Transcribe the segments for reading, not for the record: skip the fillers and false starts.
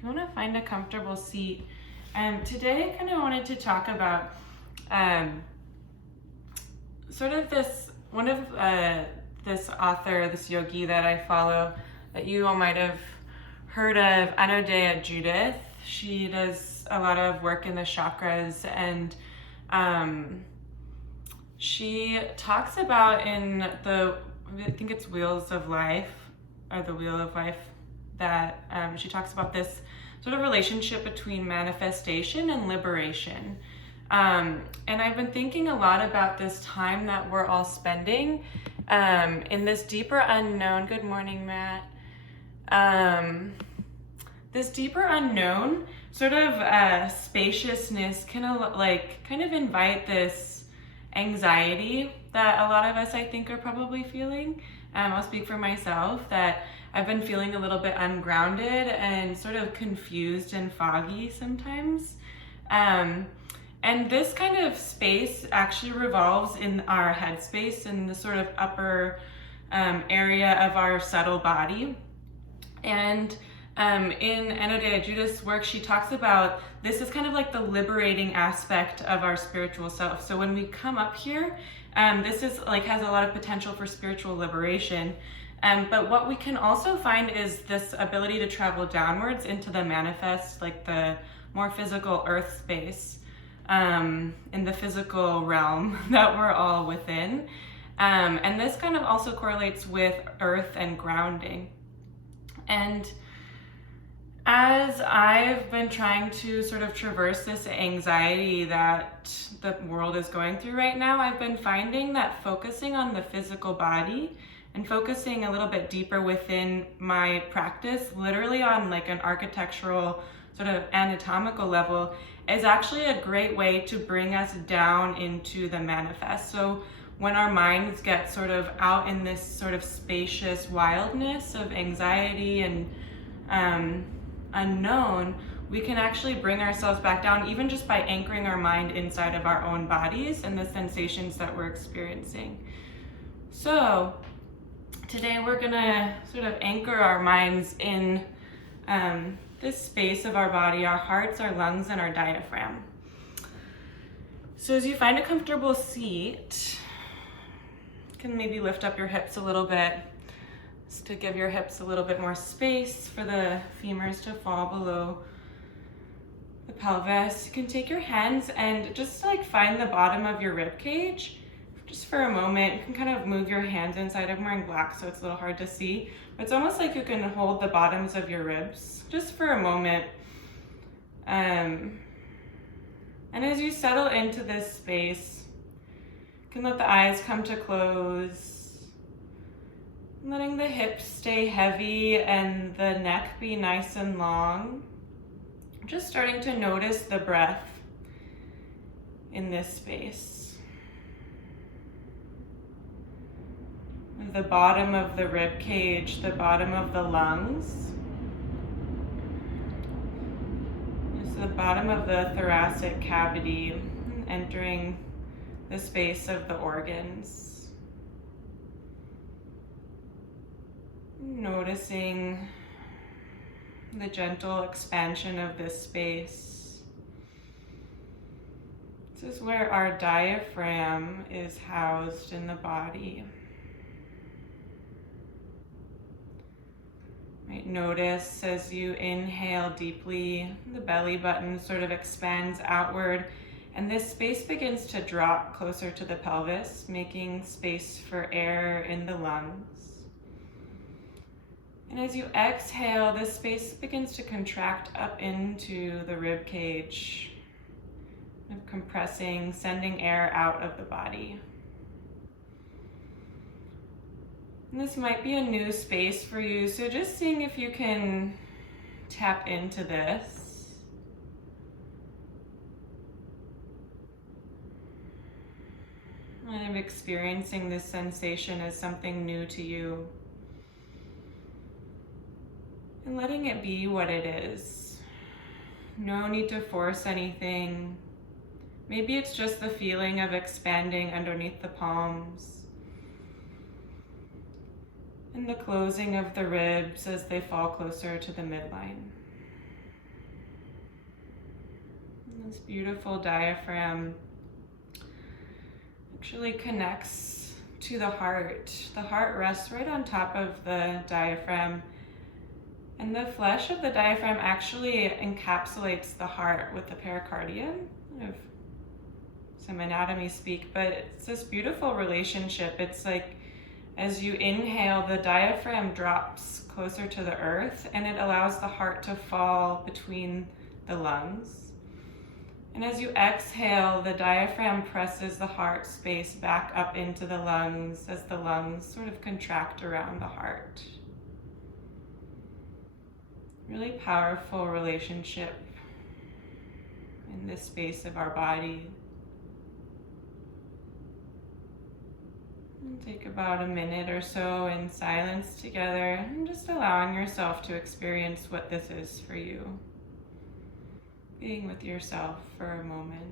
you want to find a comfortable seat. Today I kind of wanted to talk about sort of this author, this yogi that I follow, that you all might have heard of, Asana Judith. She does a lot of work in the chakras, and she talks about in I think it's Wheels of Life, or the Wheel of Life, that she talks about this sort of relationship between manifestation and liberation. And I've been thinking a lot about this time that we're all spending in this deeper unknown. Good morning, Matt. This deeper unknown sort of spaciousness kind of invite this anxiety that a lot of us, I think, are probably feeling. I'll speak for myself that I've been feeling a little bit ungrounded and sort of confused and foggy sometimes. And this kind of space actually revolves in our headspace, in the sort of upper area of our subtle body. And in Asana Judith's work, she talks about this is kind of like the liberating aspect of our spiritual self. So when we come up here, this is like has a lot of potential for spiritual liberation. But what we can also find is this ability to travel downwards into the manifest, like the more physical earth space, in the physical realm that we're all within. And this kind of also correlates with earth and grounding. And as I've been trying to sort of traverse this anxiety that the world is going through right now, I've been finding that focusing on the physical body and focusing a little bit deeper within my practice, literally on like an architectural sort of anatomical level, is actually a great way to bring us down into the manifest. So when our minds get sort of out in this sort of spacious wildness of anxiety and unknown, we can actually bring ourselves back down, even just by anchoring our mind inside of our own bodies and the sensations that we're experiencing. So today we're gonna sort of anchor our minds in this space of our body, our hearts, our lungs, and our diaphragm. So as you find a comfortable seat, you can maybe lift up your hips a little bit, just to give your hips a little bit more space for the femurs to fall below the pelvis. You can take your hands and just like find the bottom of your rib cage. Just for a moment, you can kind of move your hands inside. I'm wearing black, so it's a little hard to see. But it's almost like you can hold the bottoms of your ribs just for a moment. And as you settle into this space, you can let the eyes come to close, letting the hips stay heavy and the neck be nice and long. Just starting to notice the breath in this space. The bottom of the rib cage, the bottom of the lungs. This is the bottom of the thoracic cavity, entering the space of the organs. Noticing the gentle expansion of this space. This is where our diaphragm is housed in the body. Right, notice as you inhale deeply, the belly button sort of expands outward, and this space begins to drop closer to the pelvis, making space for air in the lungs. And as you exhale, this space begins to contract up into the rib cage, compressing, sending air out of the body. And this might be a new space for you, so just seeing if you can tap into this. Kind of experiencing this sensation as something new to you. And letting it be what it is. No need to force anything. Maybe it's just the feeling of expanding underneath the palms. And the closing of the ribs as they fall closer to the midline. This beautiful diaphragm actually connects to the heart. The heart rests right on top of the diaphragm, and the flesh of the diaphragm actually encapsulates the heart with the pericardium. Of some anatomy speak, but it's this beautiful relationship. It's like as you inhale, the diaphragm drops closer to the earth and it allows the heart to fall between the lungs. And as you exhale, the diaphragm presses the heart space back up into the lungs as the lungs sort of contract around the heart. Really powerful relationship in this space of our body. And take about a minute or so in silence together and just allowing yourself to experience what this is for you. Being with yourself for a moment.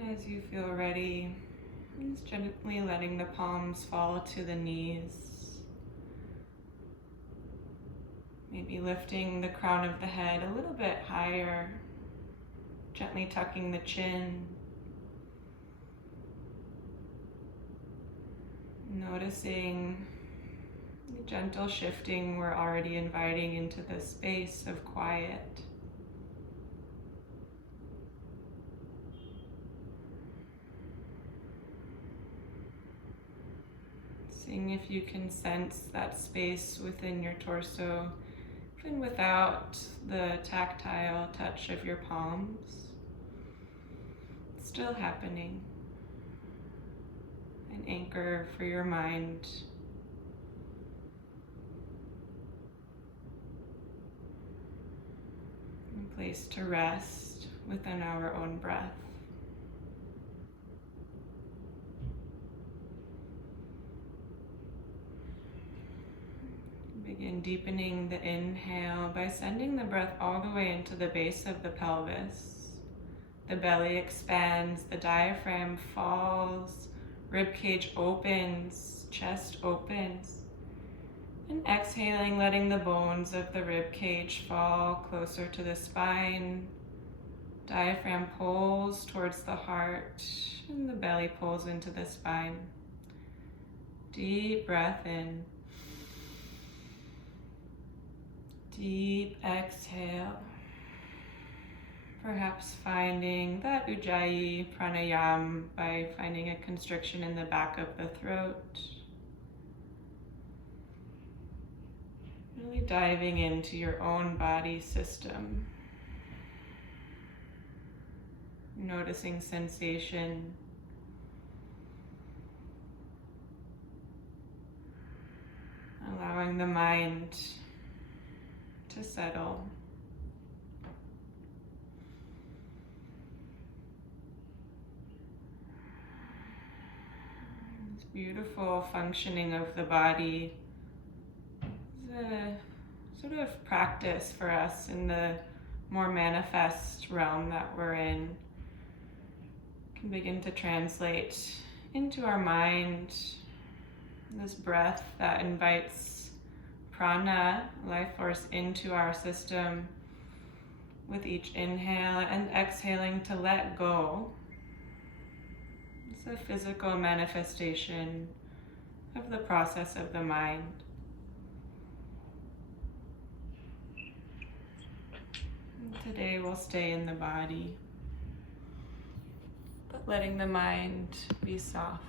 And as you feel ready, just gently letting the palms fall to the knees. Maybe lifting the crown of the head a little bit higher, gently tucking the chin. Noticing the gentle shifting we're already inviting into the space of quiet. Seeing if you can sense that space within your torso, even without the tactile touch of your palms. It's still happening. An anchor for your mind. A place to rest within our own breath. Begin deepening the inhale by sending the breath all the way into the base of the pelvis. The belly expands, the diaphragm falls, ribcage opens, chest opens. And exhaling, letting the bones of the ribcage fall closer to the spine. Diaphragm pulls towards the heart, and the belly pulls into the spine. Deep breath in. Deep exhale, perhaps finding that Ujjayi pranayama by finding a constriction in the back of the throat. Really diving into your own body system. Noticing sensation. Allowing the mind to settle. This beautiful functioning of the body is a sort of practice for us in the more manifest realm that we're in. Can begin to translate into our mind this breath that invites prana, life force, into our system with each inhale, and exhaling to let go. It's a physical manifestation of the process of the mind. And today we'll stay in the body, but letting the mind be soft.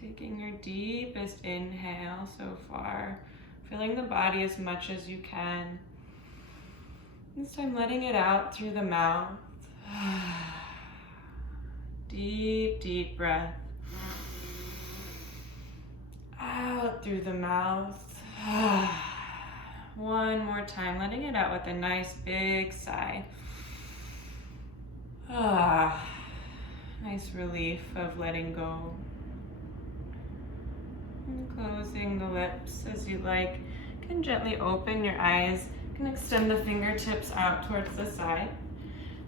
Taking your deepest inhale so far, filling the body as much as you can. This time letting it out through the mouth. Deep, deep breath. Out through the mouth. One more time, letting it out with a nice big sigh. Nice relief of letting go. And closing the lips as you like. You can gently open your eyes. You can extend the fingertips out towards the side.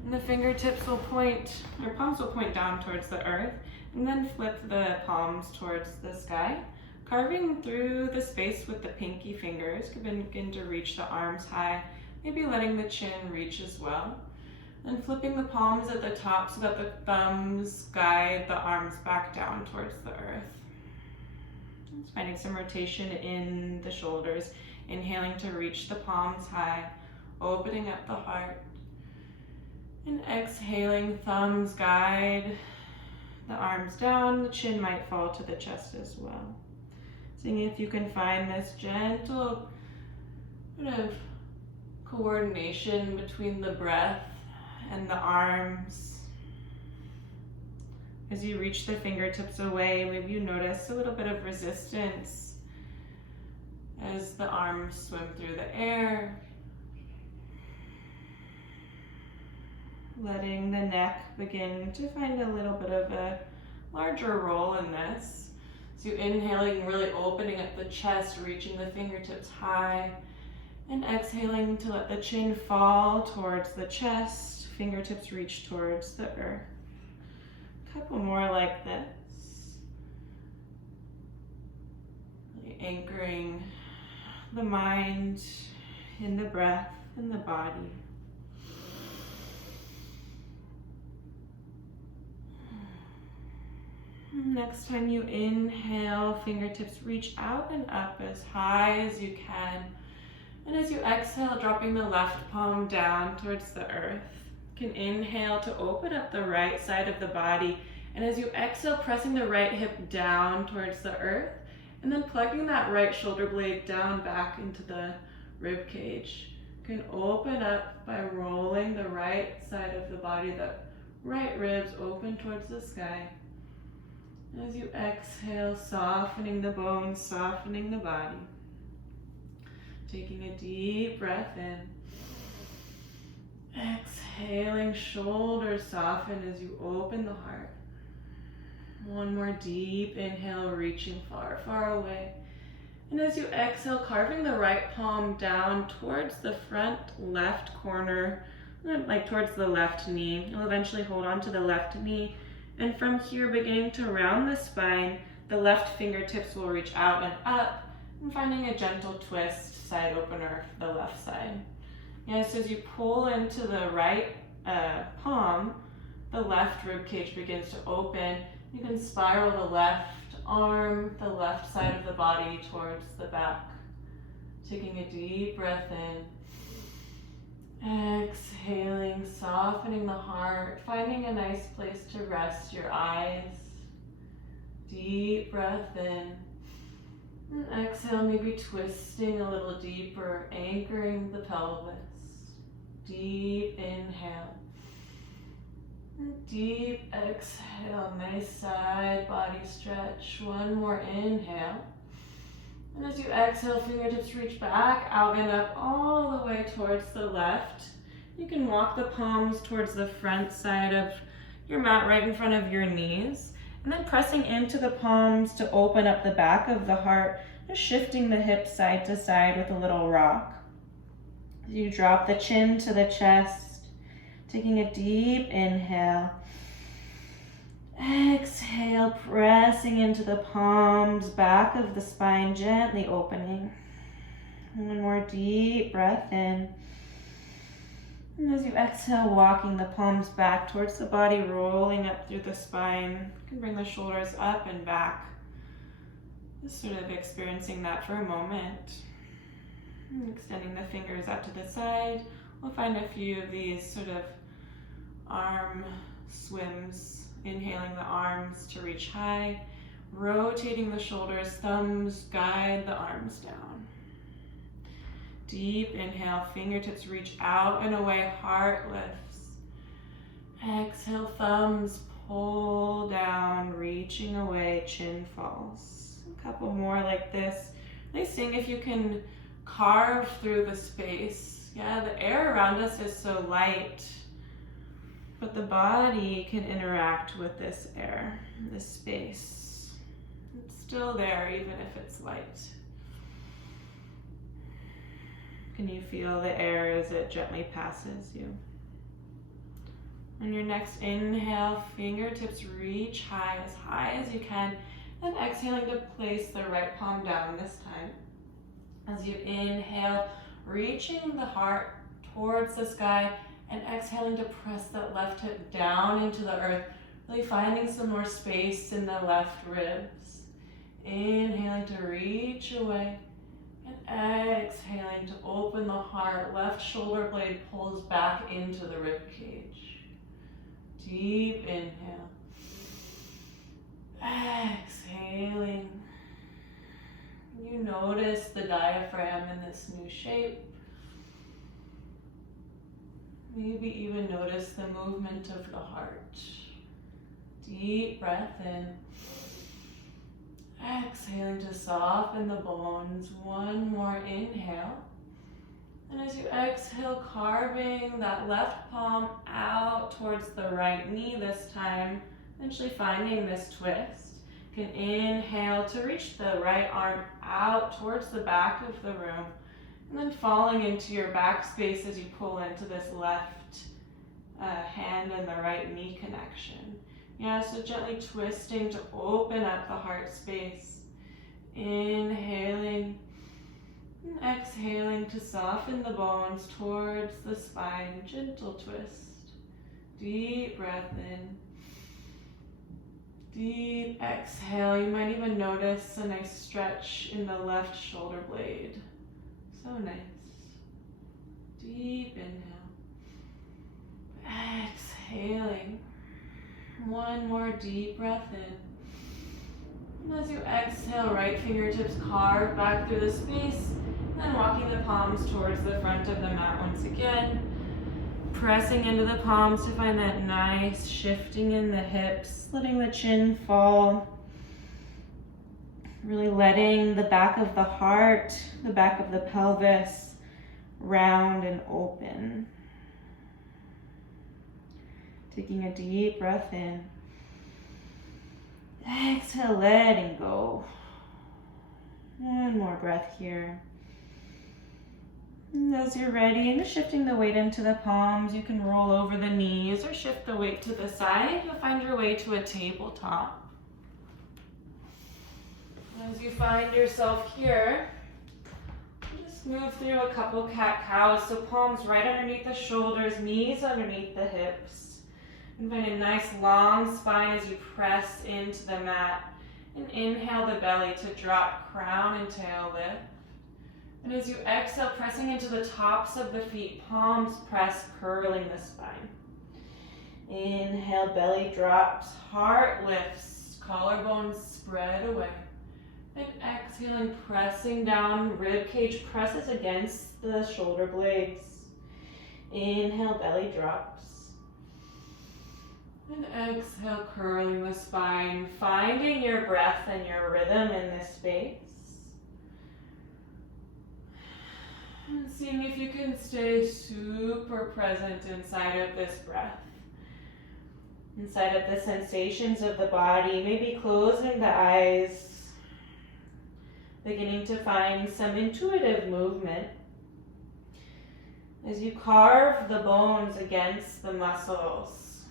And the fingertips will point, your palms will point down towards the earth, and then flip the palms towards the sky. Carving through the space with the pinky fingers, you can begin to reach the arms high, maybe letting the chin reach as well. Then flipping the palms at the top so that the thumbs guide the arms back down towards the earth. Just finding some rotation in the shoulders, inhaling to reach the palms high, opening up the heart. And exhaling, thumbs guide the arms down, the chin might fall to the chest as well. Seeing if you can find this gentle sort of coordination between the breath and the arms. As you reach the fingertips away, maybe you notice a little bit of resistance as the arms swim through the air. Letting the neck begin to find a little bit of a larger role in this. So you inhaling, really opening up the chest, reaching the fingertips high, and exhaling to let the chin fall towards the chest, fingertips reach towards the earth. A couple more like this. Really anchoring the mind in the breath and the body. Next time you inhale, fingertips reach out and up as high as you can. And as you exhale, dropping the left palm down towards the earth. You can inhale to open up the right side of the body. And as you exhale, pressing the right hip down towards the earth. And then plugging that right shoulder blade down back into the rib cage. You can open up by rolling the right side of the body, the right ribs open towards the sky. As you exhale, softening the bones, softening the body. Taking a deep breath in. Exhaling, shoulders soften as you open the heart. One more deep inhale, reaching far, far away. And as you exhale, carving the right palm down towards the front left corner, like towards the left knee. You'll eventually hold on to the left knee. And from here, beginning to round the spine, the left fingertips will reach out and up, and finding a gentle twist, side opener for the left side. Yes, as you pull into the right palm, the left rib cage begins to open. You can spiral the left arm, the left side of the body towards the back. Taking a deep breath in. Exhaling, softening the heart, finding a nice place to rest your eyes. Deep breath in. And exhale, maybe twisting a little deeper, anchoring the pelvis. Deep inhale. And deep exhale, nice side body stretch. One more inhale. And as you exhale, fingertips reach back, out and up, all the way towards the left. You can walk the palms towards the front side of your mat, right in front of your knees. And then pressing into the palms to open up the back of the heart, just shifting the hips side to side with a little rock. You drop the chin to the chest, taking a deep inhale. Exhale, pressing into the palms, back of the spine, gently opening. One more deep breath in. And as you exhale, walking the palms back towards the body, rolling up through the spine. You can bring the shoulders up and back. Just sort of experiencing that for a moment. And extending the fingers out to the side. We'll find a few of these sort of arm swims. Inhaling the arms to reach high, rotating the shoulders, thumbs guide the arms down. Deep inhale, fingertips reach out and away, heart lifts. Exhale, thumbs pull down, reaching away, chin falls. A couple more like this. Really seeing if you can carve through the space. Yeah, the air around us is so light, but the body can interact with this air, this space. It's still there even if it's light. Can you feel the air as it gently passes you? On your next inhale, fingertips reach high as you can, and exhaling to place the right palm down this time. As you inhale, reaching the heart towards the sky, and exhaling to press that left hip down into the earth, really finding some more space in the left ribs. Inhaling to reach away, and exhaling to open the heart. Left shoulder blade pulls back into the rib cage. Deep inhale. Exhaling. You notice the diaphragm in this new shape. Maybe even notice the movement of the heart. Deep breath in. Exhaling to soften the bones. One more inhale. And as you exhale, carving that left palm out towards the right knee this time, eventually finding this twist. You can inhale to reach the right arm out towards the back of the room, and then falling into your back space as you pull into this left hand and the right knee connection. Yeah, so gently twisting to open up the heart space. Inhaling and exhaling to soften the bones towards the spine. Gentle twist. Deep breath in. Deep exhale. You might even notice a nice stretch in the left shoulder blade. So nice. Deep inhale. Exhaling. One more deep breath in. And as you exhale, right fingertips carve back through the space, and walking the palms towards the front of the mat once again. Pressing into the palms to find that nice shifting in the hips, letting the chin fall. Really letting the back of the heart, the back of the pelvis, round and open. Taking a deep breath in. Exhale, letting go. One more breath here. And as you're ready, and just shifting the weight into the palms, you can roll over the knees or shift the weight to the side. You'll find your way to a tabletop. As you find yourself here, just move through a couple cat-cows. So palms right underneath the shoulders, knees underneath the hips. And find a nice long spine as you press into the mat. And inhale the belly to drop, crown and tail lift. And as you exhale, pressing into the tops of the feet, palms press, curling the spine. Inhale, belly drops, heart lifts, collarbones spread away. And exhaling, pressing down, rib cage presses against the shoulder blades. Inhale, belly drops. And exhale, curling the spine, finding your breath and your rhythm in this space. And seeing if you can stay super present inside of this breath. Inside of the sensations of the body, maybe closing the eyes. Beginning to find some intuitive movement. As you carve the bones against the muscles.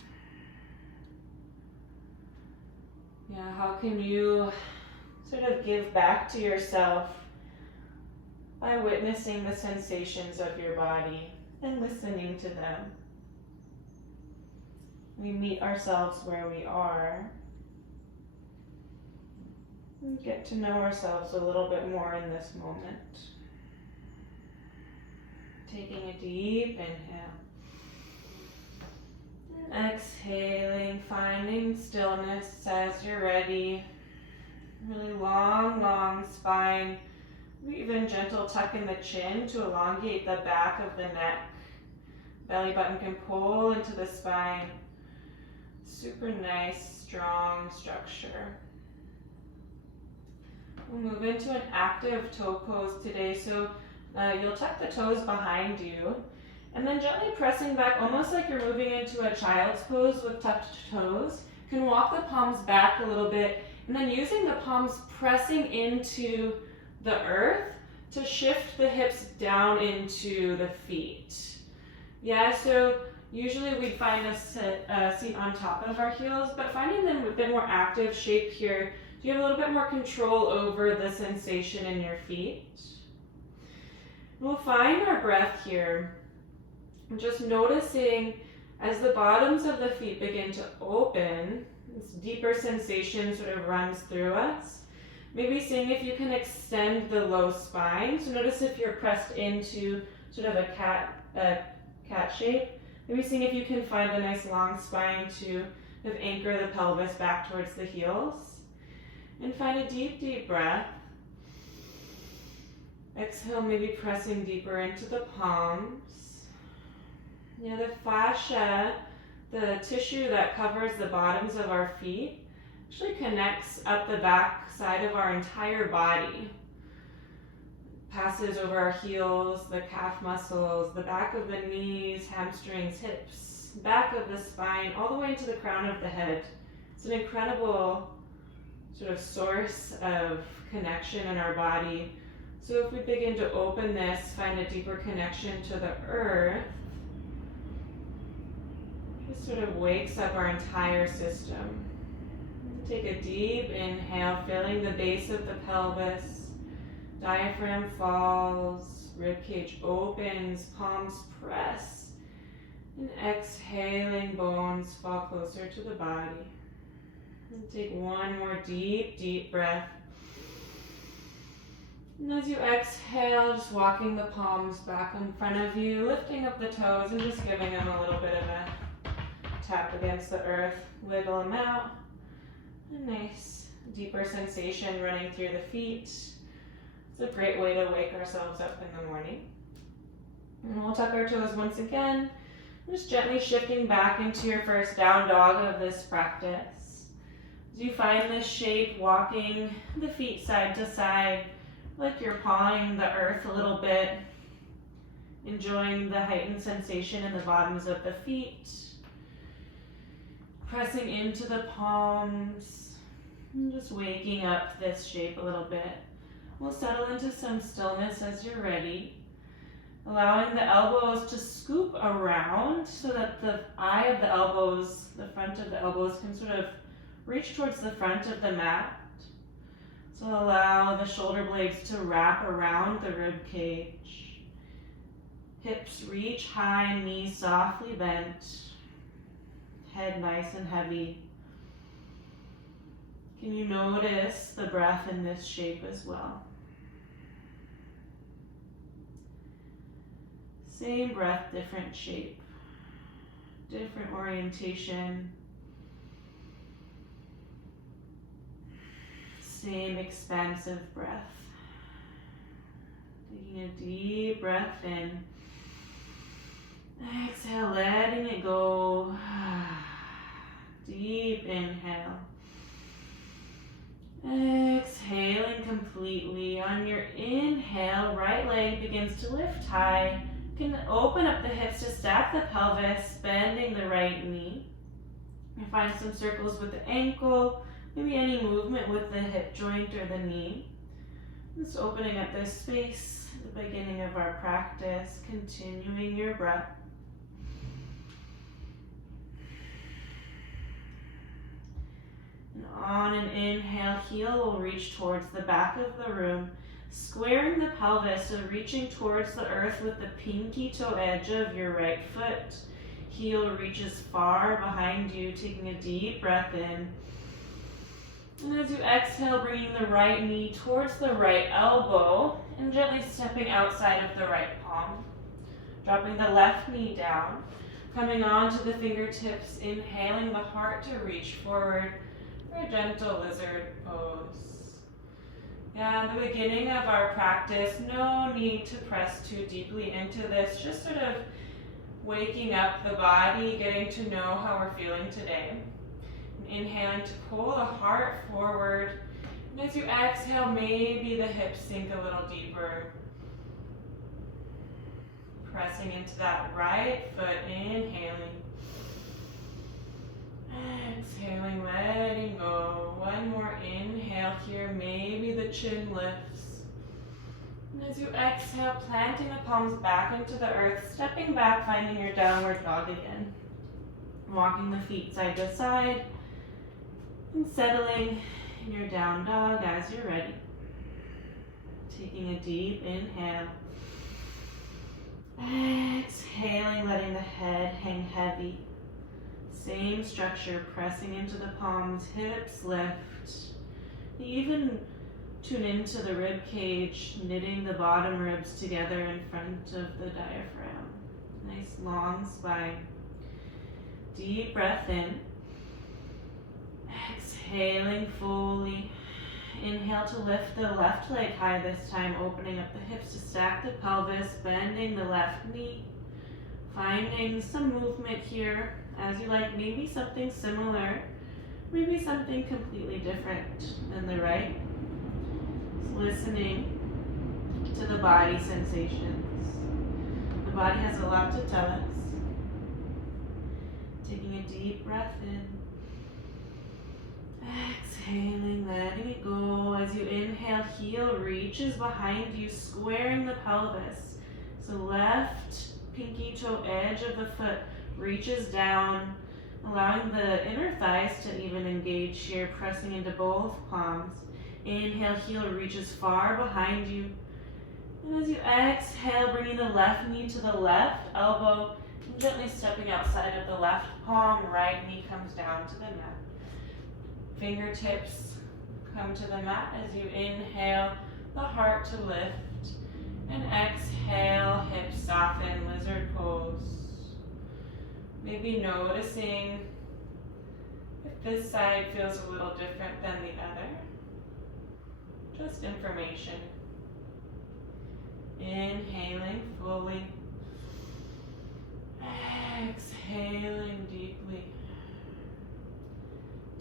Yeah, how can you sort of give back to yourself by witnessing the sensations of your body and listening to them? We meet ourselves where we are and get to know ourselves a little bit more in this moment. Taking a deep inhale. Exhaling, finding stillness as you're ready. Really long, long spine. Even gentle tuck in the chin to elongate the back of the neck. Belly button can pull into the spine. Super nice, strong structure. We'll move into an active toe pose today. So you'll tuck the toes behind you and then gently pressing back, almost like you're moving into a child's pose with tucked toes. You can walk the palms back a little bit and then using the palms pressing into the earth to shift the hips down into the feet. Yeah, so usually we'd find a seat on top of our heels, but finding them a bit more active shape here, so you have a little bit more control over the sensation in your feet. We'll find our breath here. Just noticing as the bottoms of the feet begin to open, this deeper sensation sort of runs through us. Maybe seeing if you can extend the low spine. So notice if you're pressed into sort of a cat shape. Maybe seeing if you can find a nice long spine to sort of anchor the pelvis back towards the heels. And find a deep, deep breath. Exhale, maybe pressing deeper into the palms. Yeah, the fascia, the tissue that covers the bottoms of our feet, actually connects up the back side of our entire body. Passes over our heels, the calf muscles, the back of the knees, hamstrings, hips, back of the spine, all the way into the crown of the head. It's an incredible sort of source of connection in our body. So if we begin to open this, find a deeper connection to the earth, it sort of wakes up our entire system. Take a deep inhale, filling the base of the pelvis. Diaphragm falls, ribcage opens, palms press. And exhaling, bones fall closer to the body. And take one more deep, deep breath. And as you exhale, just walking the palms back in front of you, lifting up the toes and just giving them a little bit of a tap against the earth. Wiggle them out. A nice deeper sensation running through the feet. It's a great way to wake ourselves up in the morning. And we'll tuck our toes once again, just gently shifting back into your first down dog of this practice. As you find this shape, walking the feet side to side, like you're pawing the earth a little bit, enjoying the heightened sensation in the bottoms of the feet, pressing into the palms, and just waking up this shape a little bit. We'll settle into some stillness as you're ready, allowing the elbows to scoop around so that the eye of the elbows, the front of the elbows, can sort of reach towards the front of the mat. So allow the shoulder blades to wrap around the rib cage. Hips reach high, knees softly bent. Head nice and heavy. Can you notice the breath in this shape as well? Same breath, different shape, different orientation. Same expansive breath. Taking a deep breath in. Exhale, letting it go. Deep inhale. Exhaling completely. On your inhale, right leg begins to lift high. You can open up the hips to stack the pelvis, bending the right knee. You find some circles with the ankle, maybe any movement with the hip joint or the knee. Just opening up this space at the beginning of our practice, continuing your breath. And on an inhale, heel will reach towards the back of the room, squaring the pelvis, so reaching towards the earth with the pinky toe edge of your right foot. Heel reaches far behind you, taking a deep breath in. And as you exhale, bringing the right knee towards the right elbow and gently stepping outside of the right palm. Dropping the left knee down, coming onto the fingertips, inhaling the heart to reach forward for a gentle lizard pose. Yeah, the beginning of our practice, no need to press too deeply into this, just sort of waking up the body, getting to know how we're feeling today. Inhaling to pull the heart forward. And as you exhale, maybe the hips sink a little deeper. Pressing into that right foot, inhaling. Exhaling, letting go. One more inhale here, maybe the chin lifts. And as you exhale, planting the palms back into the earth, stepping back, finding your downward dog again. Walking the feet side to side. And settling in your down dog as you're ready. Taking a deep inhale. Exhaling, letting the head hang heavy. Same structure, pressing into the palms, hips lift. Even tune into the rib cage, knitting the bottom ribs together in front of the diaphragm. Nice long spine. Deep breath in. Exhaling fully. Inhale to lift the left leg high this time, opening up the hips to stack the pelvis, bending the left knee. Finding some movement here as you like, maybe something similar, maybe something completely different than the right. Just listening to the body sensations. The body has a lot to tell us. Taking a deep breath in. Exhaling, letting it go. As you inhale, heel reaches behind you, squaring the pelvis. So left pinky toe edge of the foot reaches down, allowing the inner thighs to even engage here, pressing into both palms. Inhale, heel reaches far behind you. And as you exhale, bringing the left knee to the left elbow, and gently stepping outside of the left palm, right knee comes down to the mat. Fingertips come to the mat as you inhale, the heart to lift, and exhale, hips soften, lizard pose. Maybe noticing if this side feels a little different than the other. Just information. Inhaling fully. Exhaling deeply.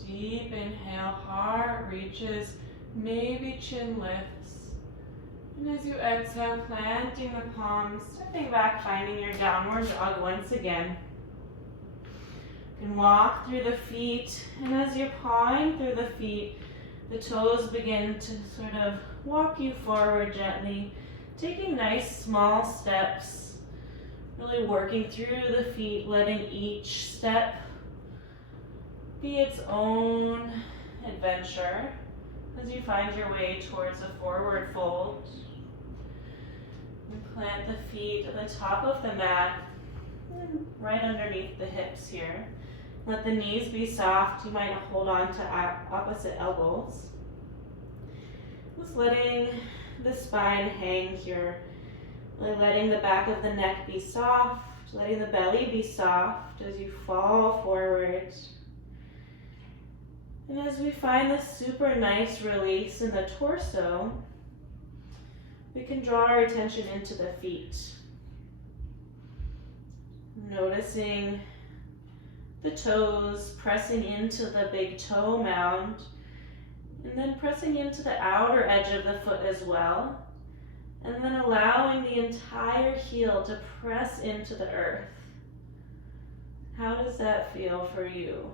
Deep inhale, heart reaches, maybe chin lifts. And as you exhale, planting the palms, stepping back, finding your downward dog once again. You can walk through the feet, and as you're pawing through the feet, the toes begin to sort of walk you forward gently, taking nice small steps, really working through the feet, letting each step be its own adventure as you find your way towards a forward fold. And plant the feet at the top of the mat, and right underneath the hips here. Let the knees be soft. You might hold on to opposite elbows. Just letting the spine hang here. Really letting the back of the neck be soft. Letting the belly be soft as you fall forward. And as we find this super nice release in the torso, we can draw our attention into the feet. Noticing the toes pressing into the big toe mound, and then pressing into the outer edge of the foot as well, and then allowing the entire heel to press into the earth. How does that feel for you?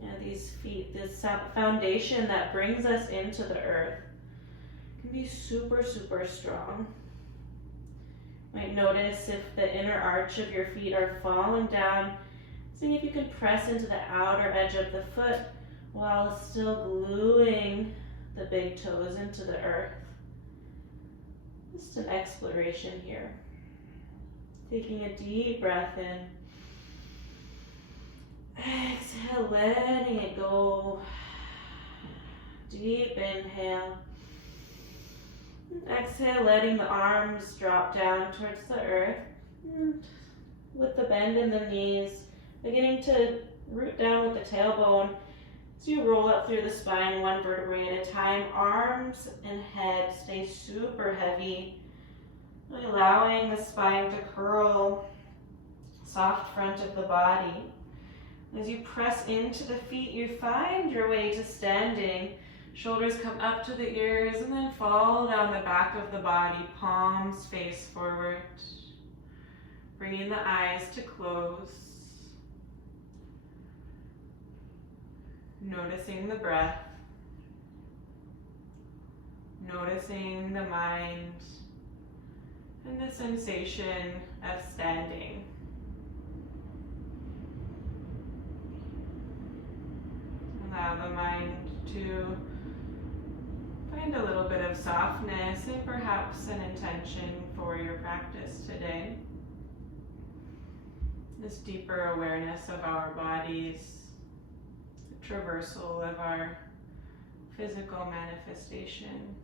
Yeah, these feet, this foundation that brings us into the earth can be super, super strong. You might notice if the inner arch of your feet are falling down, seeing if you can press into the outer edge of the foot while still gluing the big toes into the earth. Just an exploration here. Taking a deep breath in. Exhale, letting it go. Deep inhale. Exhale, letting the arms drop down towards the earth. And with the bend in the knees, beginning to root down with the tailbone, So you roll up through the spine, one vertebrae at a time. Arms and head stay super heavy, really allowing the spine to curl, soft front of the body. As you press into the feet, you find your way to standing. Shoulders come up to the ears and then fall down the back of the body, palms face forward. Bringing the eyes to close. Noticing the breath. Noticing the mind and the sensation of standing. Allow the mind to find a little bit of softness and perhaps an intention for your practice today. This deeper awareness of our bodies, the traversal of our physical manifestation.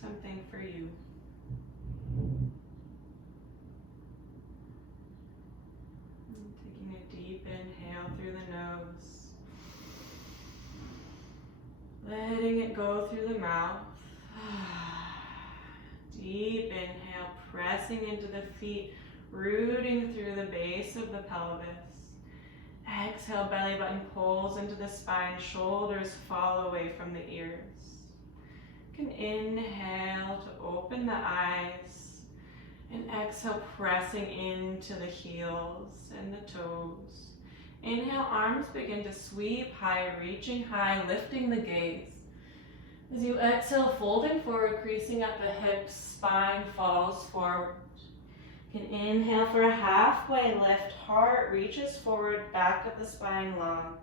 Something for you. And taking a deep inhale through the nose. Letting it go through the mouth. Deep inhale, pressing into the feet, rooting through the base of the pelvis. Exhale, belly button pulls into the spine, shoulders fall away from the ears. You can inhale to open the eyes, and exhale, pressing into the heels and the toes. Inhale, arms begin to sweep high, reaching high, lifting the gaze. As you exhale, folding forward, creasing at the hips, spine falls forward. You can inhale for a halfway lift, heart reaches forward, back of the spine long.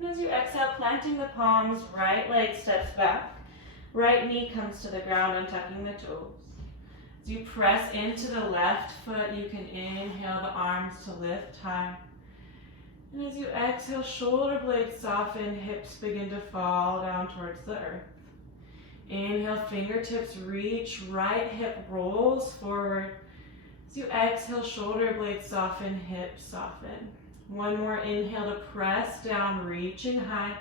And as you exhale, planting the palms, right leg steps back, right knee comes to the ground, untucking the toes. As you press into the left foot, you can inhale the arms to lift high. And as you exhale, shoulder blades soften, hips begin to fall down towards the earth. Inhale, fingertips reach, right hip rolls forward. As you exhale, shoulder blades soften, hips soften. One more inhale to press down, reaching high.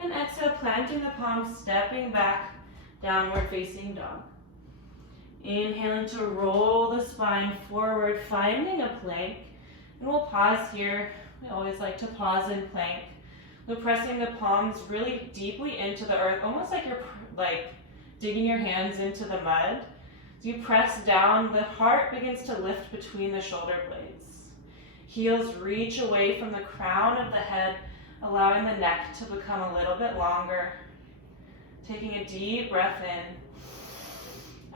And exhale, planting the palms, stepping back, downward facing dog. Inhaling to roll the spine forward, finding a plank. And we'll pause here. We always like to pause in plank. We're pressing the palms really deeply into the earth, almost like you're digging your hands into the mud. As you press down, the heart begins to lift between the shoulder blades. Heels reach away from the crown of the head, allowing the neck to become a little bit longer. Taking a deep breath in.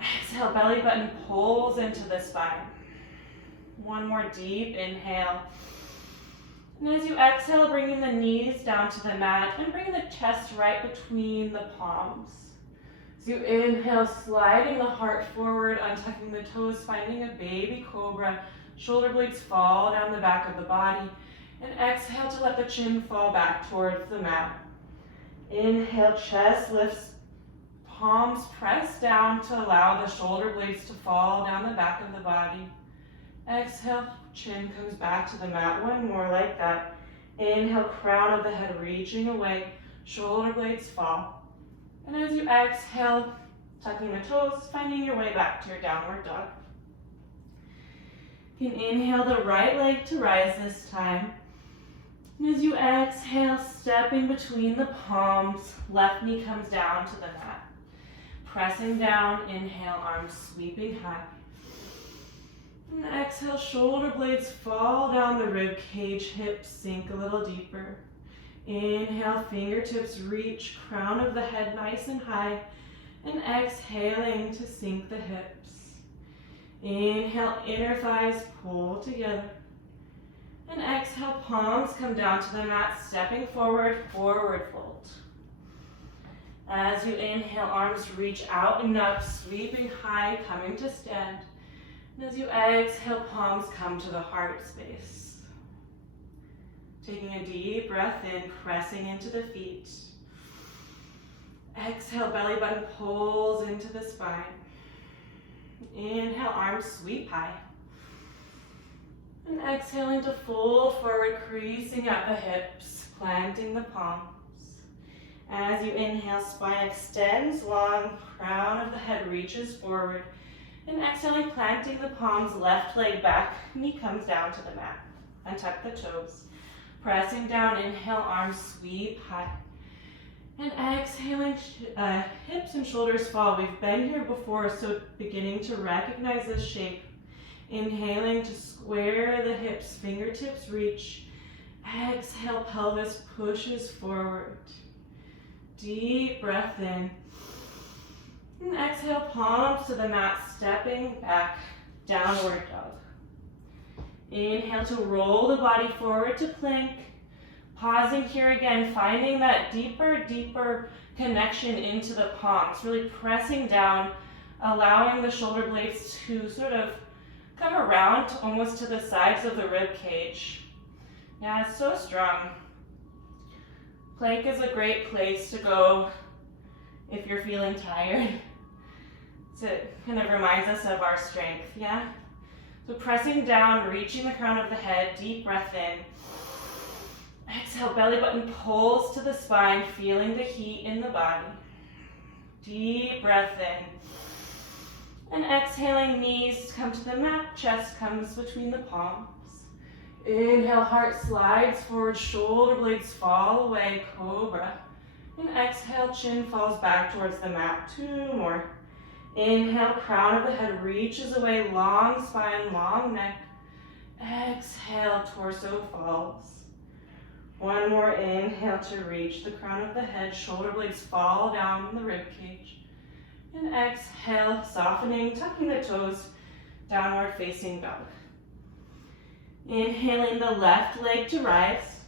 Exhale, belly button pulls into the spine. One more deep inhale. And as you exhale, bringing the knees down to the mat and bringing the chest right between the palms. As you inhale, sliding the heart forward, untucking the toes, finding a baby cobra. Shoulder blades fall down the back of the body. And exhale to let the chin fall back towards the mat. Inhale, chest lifts, palms press down to allow the shoulder blades to fall down the back of the body. Exhale, chin comes back to the mat. One more like that. Inhale, crown of the head reaching away, shoulder blades fall. And as you exhale, tucking the toes, finding your way back to your downward dog. You can inhale the right leg to rise this time. And as you exhale, stepping between the palms, left knee comes down to the mat. Pressing down, inhale, arms sweeping high. And exhale, shoulder blades fall down the rib cage, hips sink a little deeper. Inhale, fingertips reach, crown of the head nice and high. And exhaling to sink the hips. Inhale, inner thighs pull together. And exhale, palms come down to the mat, stepping forward, forward fold. As you inhale, arms reach out and up, sweeping high, coming to stand. And as you exhale, palms come to the heart space. Taking a deep breath in, pressing into the feet. Exhale, belly button pulls into the spine. Inhale, arms sweep high. And exhaling to fold forward, creasing at the hips, planting the palms. As you inhale, spine extends long, crown of the head reaches forward. And exhaling, planting the palms, left leg back, knee comes down to the mat. Untuck the toes. Pressing down, inhale, arms sweep high. And exhaling, hips and shoulders fall. We've been here before, so beginning to recognize this shape. Inhaling to square the hips, fingertips reach. Exhale, pelvis pushes forward. Deep breath in. And exhale, palms to the mat, stepping back, downward dog. Inhale to roll the body forward to plank. Pausing here again, finding that deeper connection into the palms, really pressing down, allowing the shoulder blades to sort of come around almost to the sides of the rib cage. Yeah, it's so strong. Plank is a great place to go if you're feeling tired. It kind of reminds us of our strength, yeah? So pressing down, reaching the crown of the head, deep breath in. Exhale, belly button pulls to the spine, feeling the heat in the body. Deep breath in. And exhaling, knees come to the mat, chest comes between the palms. Inhale, heart slides forward, shoulder blades fall away, cobra. And exhale, chin falls back towards the mat. 2 more. Inhale, crown of the head reaches away, long spine, long neck. Exhale, torso falls. 1 more inhale to reach the crown of the head, shoulder blades fall down in the rib cage. And exhale, softening, tucking the toes, downward facing dog. Inhaling the left leg to rise.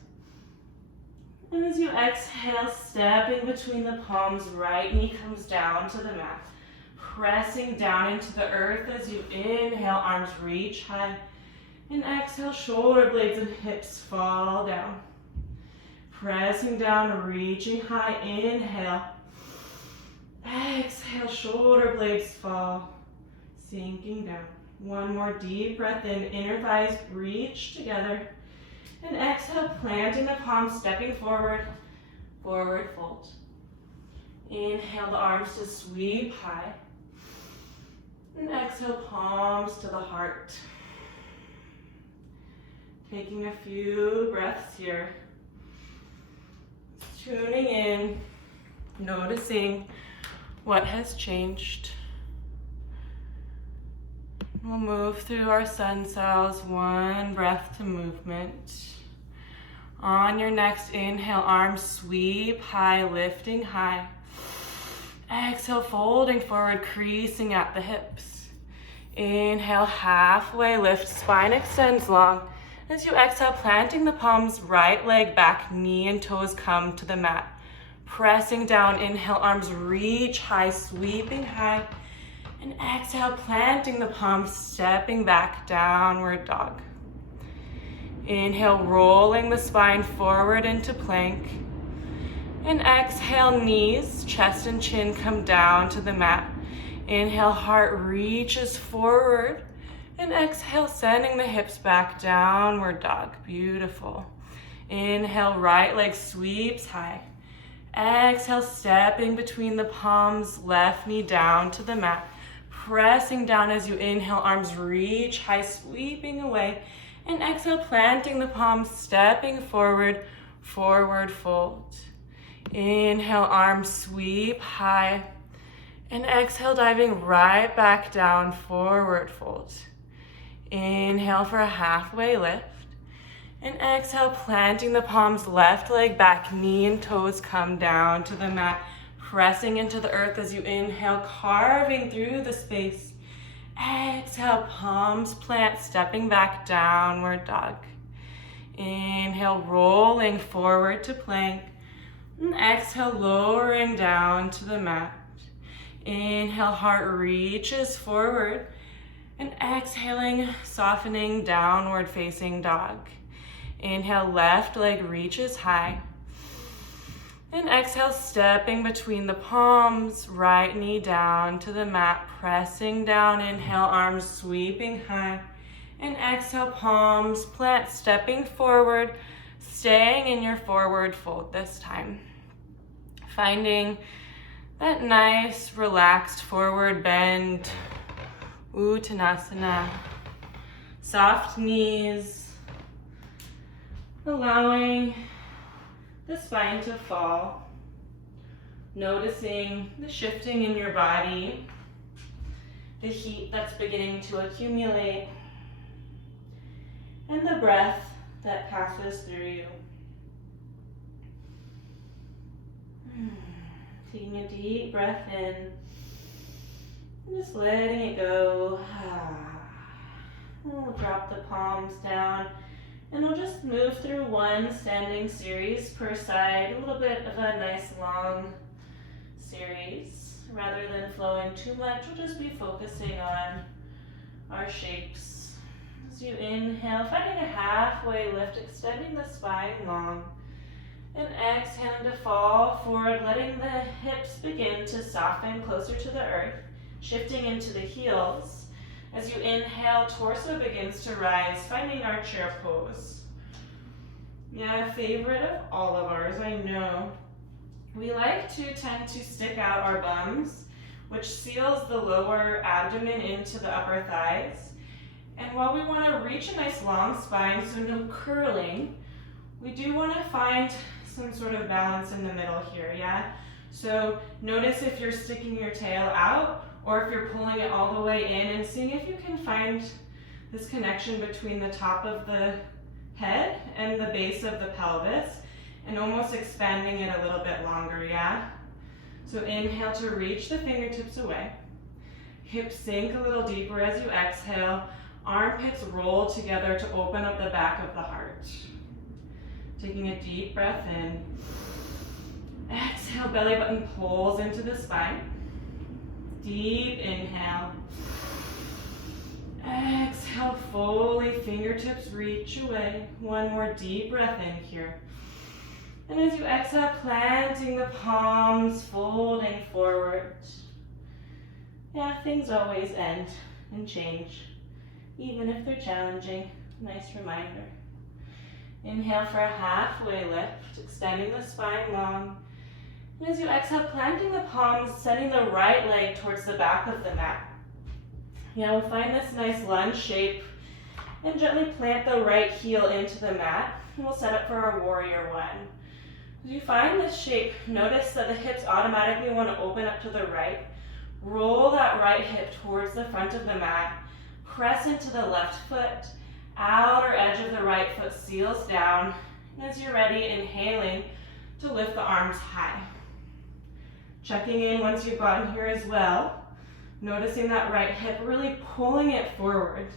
And as you exhale, stepping between the palms, right knee comes down to the mat. Pressing down into the earth as you inhale, arms reach high. And exhale, shoulder blades and hips fall down. Pressing down, reaching high, inhale. Exhale, shoulder blades fall, sinking down. 1 more deep breath in, inner thighs reach together. And exhale, planting the palms, stepping forward, forward fold. Inhale the arms to sweep high. And exhale, palms to the heart. Taking a few breaths here. Tuning in, noticing what has changed. We'll move through our sun cells, 1 breath to movement. On your next inhale, arms sweep high, lifting high. Exhale, folding forward, creasing at the hips. Inhale, halfway lift, spine extends long. As you exhale, planting the palms, right leg back, knee and toes come to the mat. Pressing down, inhale, arms reach high, sweeping high. And exhale, planting the palms, stepping back, downward dog. Inhale, rolling the spine forward into plank. And exhale, knees, chest and chin come down to the mat. Inhale, heart reaches forward. And exhale, sending the hips back, downward dog. Beautiful. Inhale, right leg sweeps high. Exhale, stepping between the palms, left knee down to the mat. Pressing down as you inhale, arms reach high, sweeping away. And exhale, planting the palms, stepping forward, forward fold. Inhale, arms sweep high. And exhale, diving right back down, forward fold. Inhale for a halfway lift. And exhale, planting the palms, left leg back, knee and toes come down to the mat. Pressing into the earth as you inhale, carving through the space. Exhale, palms plant, stepping back, downward dog. Inhale, rolling forward to plank. And exhale, lowering down to the mat. Inhale, heart reaches forward. And exhaling, softening, downward facing dog. Inhale, left leg reaches high. And exhale, stepping between the palms, right knee down to the mat, pressing down. Inhale, arms sweeping high. And exhale, palms plant, stepping forward, Staying in your forward fold this time. Finding that nice, relaxed forward bend. Uttanasana. Soft knees. Allowing the spine to fall. Noticing the shifting in your body. The heat that's beginning to accumulate. And the breath that passes through you. Taking a deep breath in, and just letting it go. We'll drop the palms down, and we'll just move through one standing series per side, a little bit of a nice long series. Rather than flowing too much, we'll just be focusing on our shapes. As you inhale, finding a halfway lift, extending the spine long. And exhaling to fall forward, letting the hips begin to soften closer to the earth, shifting into the heels. As you inhale, torso begins to rise, finding our chair pose. Yeah, a favorite of all of ours, I know. We like to tend to stick out our bums, which seals the lower abdomen into the upper thighs. And while we want to reach a nice long spine, so no curling, we do want to find some sort of balance in the middle here, yeah? So notice if you're sticking your tail out or if you're pulling it all the way in, and seeing if you can find this connection between the top of the head and the base of the pelvis, and almost expanding it a little bit longer, yeah? So inhale to reach the fingertips away. Hips sink a little deeper as you exhale. Armpits roll together to open up the back of the heart. Taking a deep breath in. Exhale, belly button pulls into the spine. Deep inhale. Exhale fully, fingertips reach away. One more deep breath in here. And as you exhale, planting the palms, folding forward. Yeah, things always end and change, even if they're challenging. Nice reminder. Inhale for a halfway lift, extending the spine long. And as you exhale, planting the palms, sending the right leg towards the back of the mat. We'll find this nice lunge shape and gently plant the right heel into the mat. And we'll set up for our warrior one. As you find this shape, notice that the hips automatically want to open up to the right. Roll that right hip towards the front of the mat. Press into the left foot. Outer edge of the right foot seals down. And as you're ready, inhaling to lift the arms high. Checking in once you've gotten here as well. Noticing that right hip, really pulling it forward.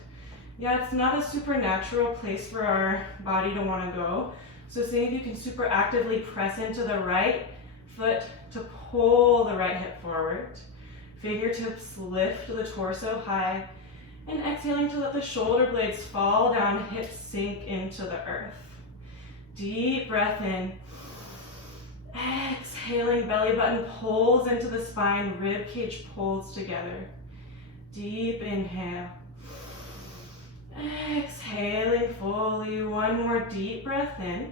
Yeah, it's not a supernatural place for our body to want to go. So see if you can super actively press into the right foot to pull the right hip forward. Fingertips lift the torso high. And exhaling to let the shoulder blades fall down, hips sink into the earth. Deep breath in. Exhaling, belly button pulls into the spine, rib cage pulls together. Deep inhale. Exhaling fully, one more deep breath in.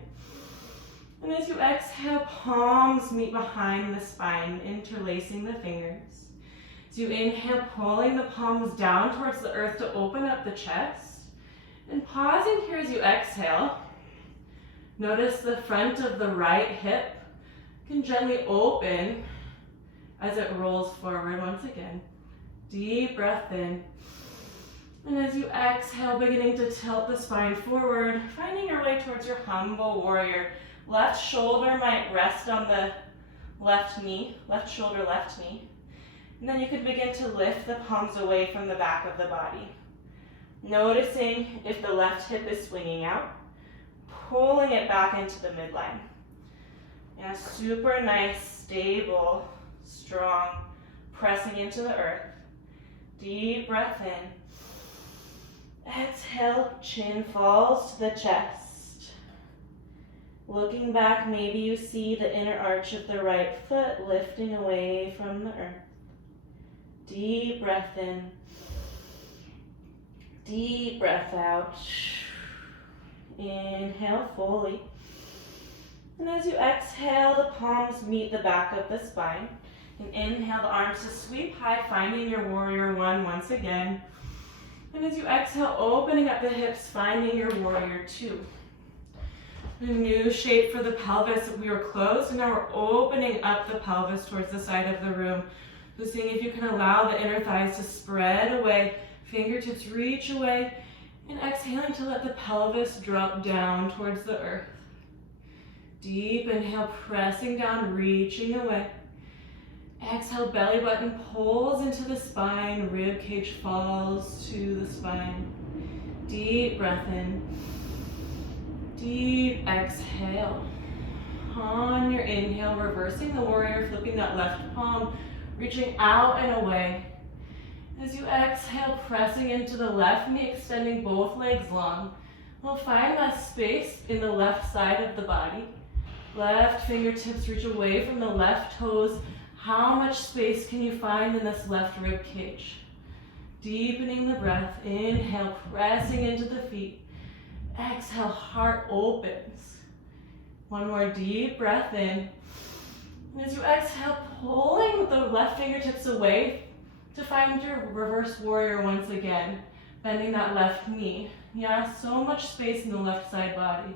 And as you exhale, palms meet behind the spine, interlacing the fingers. As you inhale, pulling the palms down towards the earth to open up the chest. And pausing here as you exhale. Notice the front of the right hip can gently open as it rolls forward once again. Deep breath in. And as you exhale, beginning to tilt the spine forward, finding your way towards your humble warrior. Left shoulder might rest on the left knee, left shoulder, left knee. And then you can begin to lift the palms away from the back of the body. Noticing if the left hip is swinging out, pulling it back into the midline. Yeah, super nice, stable, strong, pressing into the earth. Deep breath in. Exhale, chin falls to the chest. Looking back, maybe you see the inner arch of the right foot lifting away from the earth. Deep breath in. Deep breath out. Inhale fully. And as you exhale, the palms meet the back of the spine. And inhale the arms to sweep high, finding your warrior one once again. And as you exhale, opening up the hips, finding your warrior two. A new shape for the pelvis. We were closed, and now we're opening up the pelvis towards the side of the room. So seeing if you can allow the inner thighs to spread away, fingertips reach away, and exhaling to let the pelvis drop down towards the earth. Deep inhale, pressing down, reaching away. Exhale, belly button pulls into the spine, rib cage falls to the spine. Deep breath in. Deep exhale. On your inhale, reversing the warrior, flipping that left palm, reaching out and away. As you exhale, pressing into the left knee, extending both legs long. We'll find that space in the left side of the body. Left fingertips reach away from the left toes. How much space can you find in this left rib cage? Deepening the breath. Inhale, pressing into the feet. Exhale, heart opens. One more deep breath in. And as you exhale, pulling the left fingertips away to find your reverse warrior once again. Bending that left knee. Yeah, so much space in the left side body.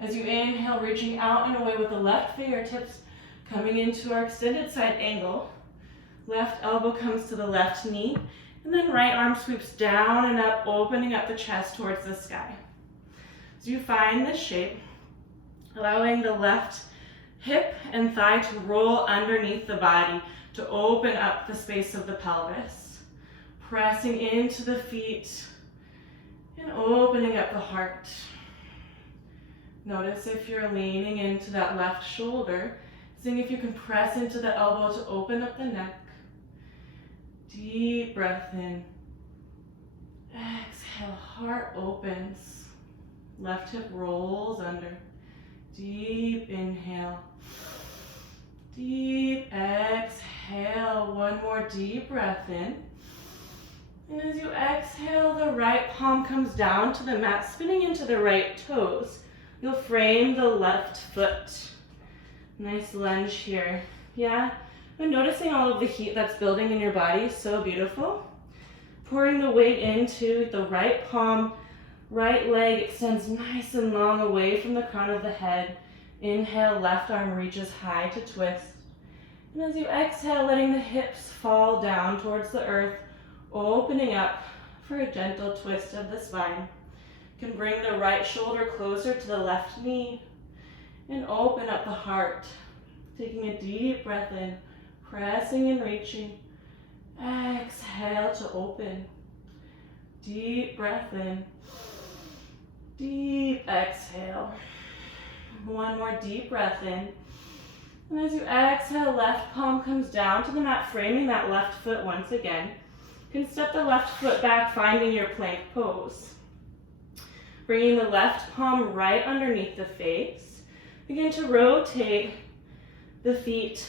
As you inhale, reaching out and away with the left fingertips, coming into our extended side angle. Left elbow comes to the left knee, and then right arm sweeps down and up, opening up the chest towards the sky. As you find this shape, allowing the left hip and thigh to roll underneath the body to open up the space of the pelvis. Pressing into the feet and opening up the heart. Notice if you're leaning into that left shoulder, seeing if you can press into the elbow to open up the neck. Deep breath in. Exhale, heart opens. Left hip rolls under. Deep inhale. Deep exhale. One more deep breath in. And as you exhale, the right palm comes down to the mat, spinning into the right toes. You'll frame the left foot. Nice lunge here. Yeah, but noticing all of the heat that's building in your body, so beautiful. Pouring the weight into the right palm, right leg extends nice and long away from the crown of the head. Inhale, left arm reaches high to twist. And as you exhale, letting the hips fall down towards the earth, opening up for a gentle twist of the spine. You can bring the right shoulder closer to the left knee and open up the heart. Taking a deep breath in, pressing and reaching. Exhale to open. Deep breath in. Deep exhale. One more deep breath in. And as you exhale, left palm comes down to the mat, framing that left foot once again. You can step the left foot back, finding your plank pose. Bringing the left palm right underneath the face. Begin to rotate the feet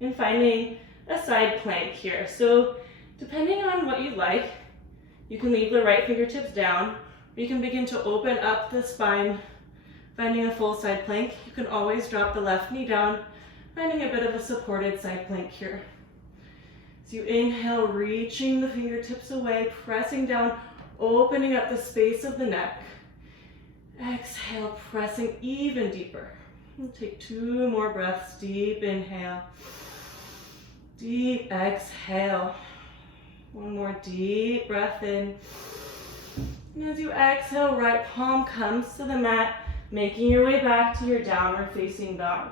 and finding a side plank here. So depending on what you like, you can leave the right fingertips down, or you can begin to open up the spine, finding a full side plank. You can always drop the left knee down, finding a bit of a supported side plank here. So you inhale, reaching the fingertips away, pressing down, opening up the space of the neck. Exhale, pressing even deeper. We'll take 2 more breaths. Deep inhale. Deep exhale. One more deep breath in. And as you exhale, right palm comes to the mat, making your way back to your downward facing dog.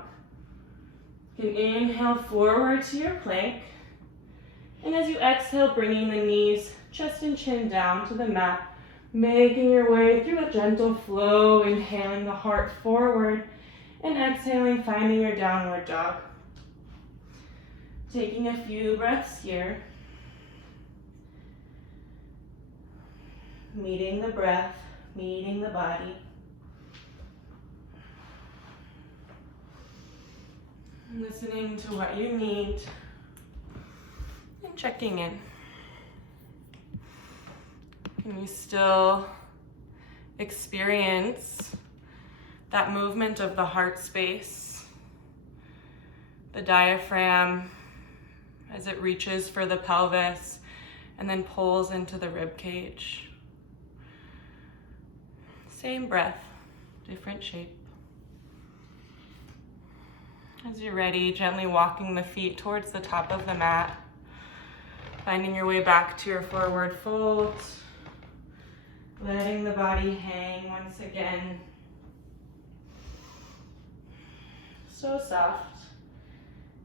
You can inhale forward to your plank. And as you exhale, bringing the knees, chest and chin down to the mat, making your way through a gentle flow, inhaling the heart forward, and exhaling, finding your downward dog. Taking a few breaths here. Meeting the breath, meeting the body. Listening to what you need and checking in. Can you still experience that movement of the heart space, the diaphragm as it reaches for the pelvis and then pulls into the rib cage. Same breath, different shape. As you're ready, gently walking the feet towards the top of the mat, finding your way back to your forward fold, letting the body hang once again. So soft.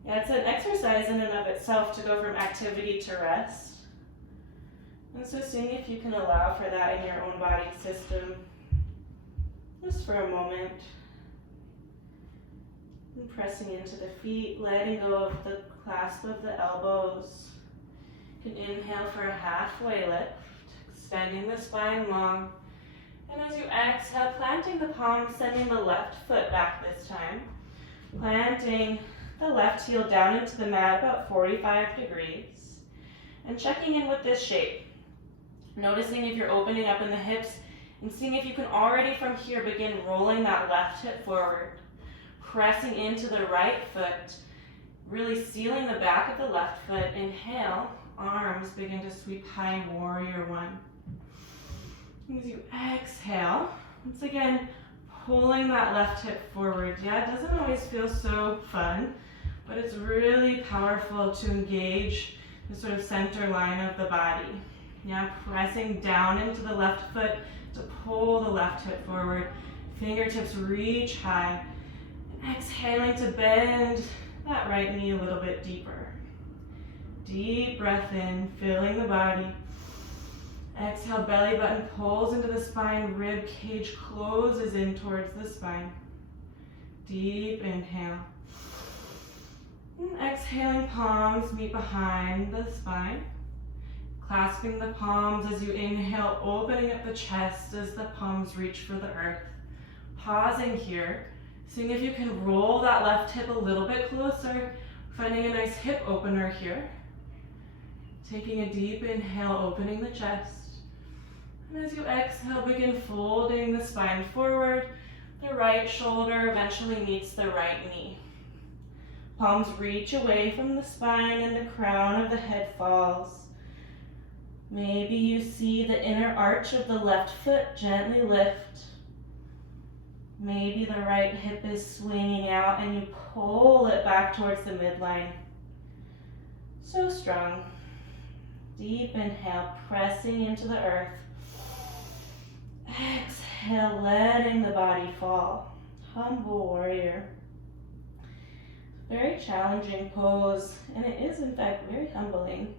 Yeah, it's an exercise in and of itself to go from activity to rest. And so seeing if you can allow for that in your own body system, just for a moment. And pressing into the feet, letting go of the clasp of the elbows. You can inhale for a halfway lift, extending the spine long. And as you exhale, planting the palms, sending the left foot back this time. Planting the left heel down into the mat about 45 degrees. And checking in with this shape. Noticing if you're opening up in the hips and seeing if you can already from here begin rolling that left hip forward. Pressing into the right foot, really sealing the back of the left foot. Inhale, arms begin to sweep high, warrior one. As you exhale, once again, pulling that left hip forward. Yeah, it doesn't always feel so fun, but it's really powerful to engage the sort of center line of the body. Yeah, pressing down into the left foot to pull the left hip forward. Fingertips reach high. Exhaling to bend that right knee a little bit deeper. Deep breath in, filling the body. Exhale, belly button pulls into the spine, rib cage closes in towards the spine. Deep inhale. And exhaling, palms meet behind the spine. Clasping the palms as you inhale, opening up the chest as the palms reach for the earth. Pausing here. Seeing if you can roll that left hip a little bit closer, finding a nice hip opener here. Taking a deep inhale, opening the chest. And as you exhale, begin folding the spine forward. The right shoulder eventually meets the right knee. Palms reach away from the spine and the crown of the head falls. Maybe you see the inner arch of the left foot gently lift. Maybe the right hip is swinging out and you pull it back towards the midline. So strong. Deep inhale, pressing into the earth. Exhale, letting the body fall. Humble warrior. Very challenging pose, and it is in fact very humbling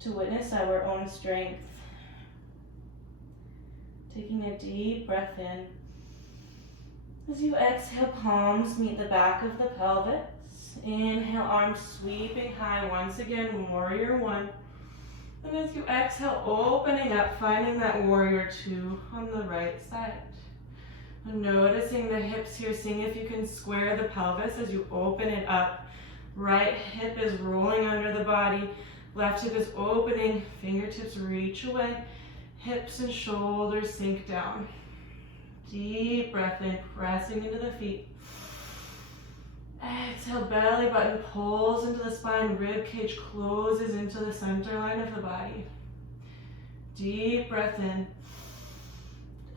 to witness our own strength. Taking a deep breath in. As you exhale, palms meet the back of the pelvis. Inhale, arms sweeping high. Once again, warrior one. And as you exhale, opening up, finding that warrior two on the right side. And noticing the hips here, seeing if you can square the pelvis as you open it up. Right hip is rolling under the body. Left hip is opening. Fingertips reach away. Hips and shoulders sink down. Deep breath in, pressing into the feet. Exhale, belly button pulls into the spine, rib cage closes into the center line of the body. Deep breath in.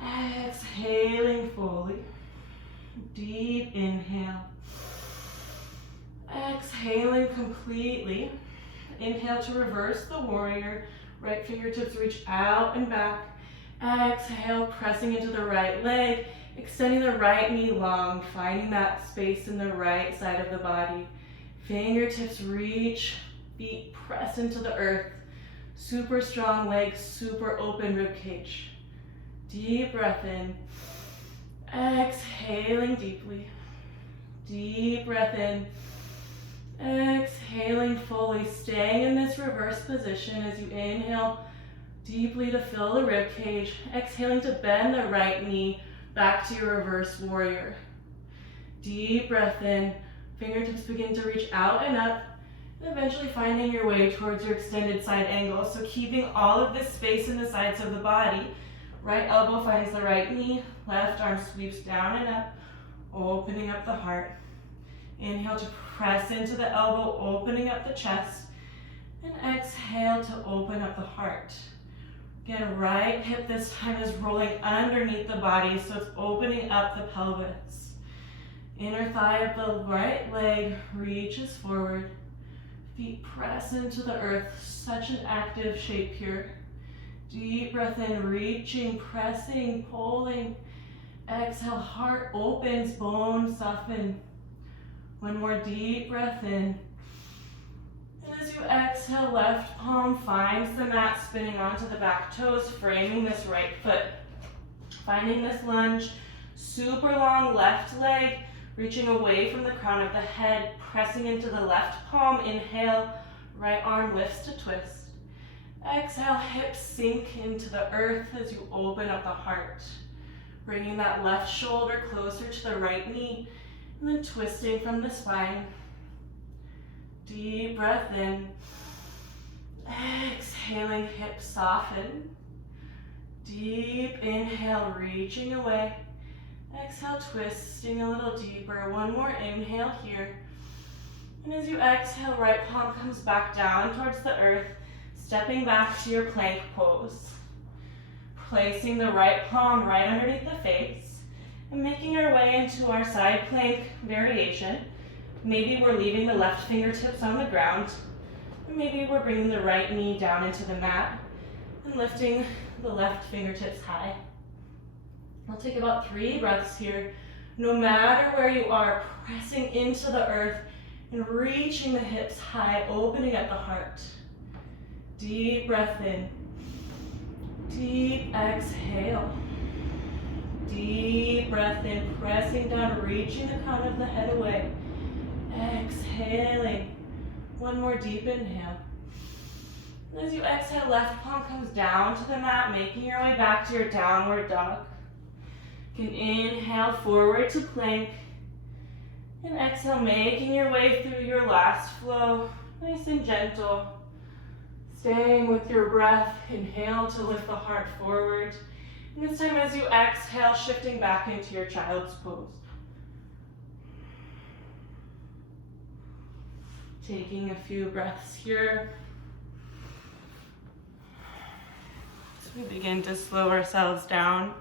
Exhaling fully. Deep inhale. Exhaling completely. Inhale to reverse the warrior. Right fingertips reach out and back. Exhale, pressing into the right leg, extending the right knee long, finding that space in the right side of the body. Fingertips reach, feet press into the earth. Super strong legs, super open rib cage. Deep breath in. Exhaling deeply. Deep breath in. Exhaling fully, staying in this reverse position as you inhale deeply to fill the rib cage. Exhaling to bend the right knee back to your reverse warrior. Deep breath in. Fingertips begin to reach out and up, and eventually finding your way towards your extended side angle. So keeping all of this space in the sides of the body, Right elbow finds the right knee, left arm sweeps down and up, opening up the heart. Inhale to press into the elbow, opening up the chest. And exhale to open up the heart. Again, right hip this time is rolling underneath the body, so it's opening up the pelvis. Inner thigh of the right leg reaches forward. Feet press into the earth, such an active shape here. Deep breath in, reaching, pressing, pulling. Exhale, heart opens, bones soften. One more deep breath in. And as you exhale, left palm finds the mat, spinning onto the back toes, framing this right foot. Finding this lunge, super long left leg, reaching away from the crown of the head, pressing into the left palm. Inhale, right arm lifts to twist. Exhale, hips sink into the earth as you open up the heart. Bringing that left shoulder closer to the right knee, and then twisting from the spine. Deep breath in. Exhaling, hips soften. Deep inhale, reaching away. Exhale, twisting a little deeper. One more inhale here. And as you exhale, right palm comes back down towards the earth, stepping back to your plank pose. Placing the right palm right underneath the face and making our way into our side plank variation. Maybe we're leaving the left fingertips on the ground. And maybe we're bringing the right knee down into the mat and lifting the left fingertips high. I'll take about 3 breaths here. No matter where you are, pressing into the earth and reaching the hips high, opening up the heart. Deep breath in. Deep exhale. Deep breath in, pressing down, reaching the crown of the head away. Exhaling. One more deep inhale. As you exhale, left palm comes down to the mat, making your way back to your downward dog. You can inhale forward to plank. And exhale, making your way through your last flow. Nice and gentle. Staying with your breath, inhale to lift the heart forward. And this time as you exhale, shifting back into your child's pose. Taking a few breaths here. As we begin to slow ourselves down.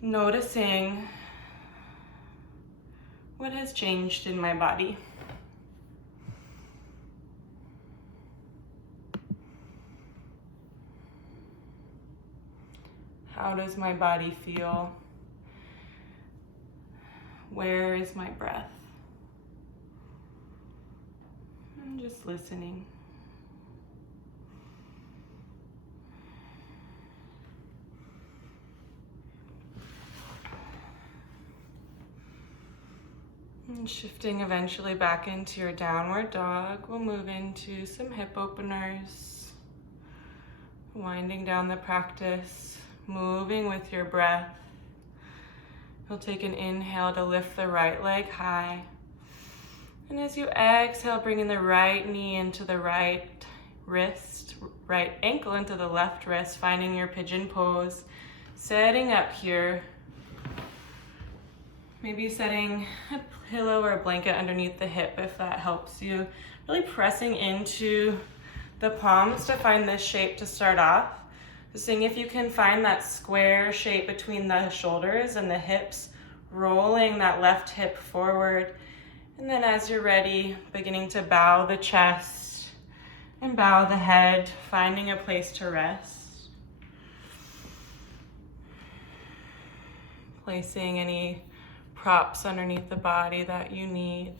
Noticing what has changed in my body. How does my body feel? Where is my breath? I'm just listening. And shifting eventually back into your downward dog, we'll move into some hip openers. Winding down the practice, moving with your breath. You'll take an inhale to lift the right leg high. And as you exhale, bringing the right knee into the right wrist, right ankle into the left wrist, finding your pigeon pose. Setting up here. Maybe setting a pillow or a blanket underneath the hip if that helps you. Really pressing into the palms to find this shape to start off. Just seeing if you can find that square shape between the shoulders and the hips, rolling that left hip forward. And then as you're ready, beginning to bow the chest and bow the head, finding a place to rest. Placing any props underneath the body that you need.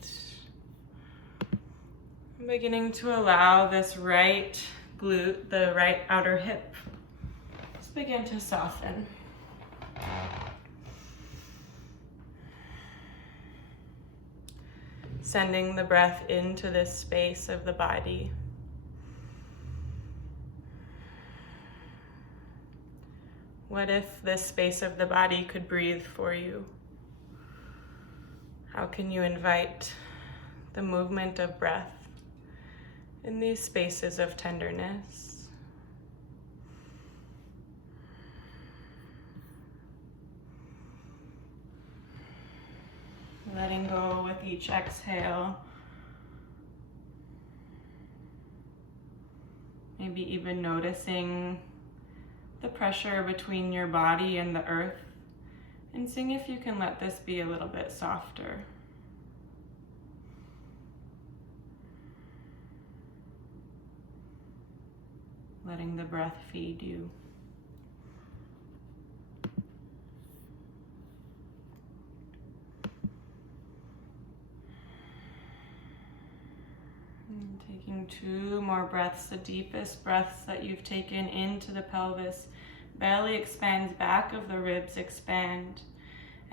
Beginning to allow this right glute, the right outer hip, just begin to soften. Sending the breath into this space of the body. What if this space of the body could breathe for you? How can you invite the movement of breath in these spaces of tenderness? letting go with each exhale. Maybe even noticing the pressure between your body and the earth, and seeing if you can let this be a little bit softer. Letting the breath feed you. And taking 2 more breaths, the deepest breaths that you've taken into the pelvis. Belly expands, back of the ribs expand.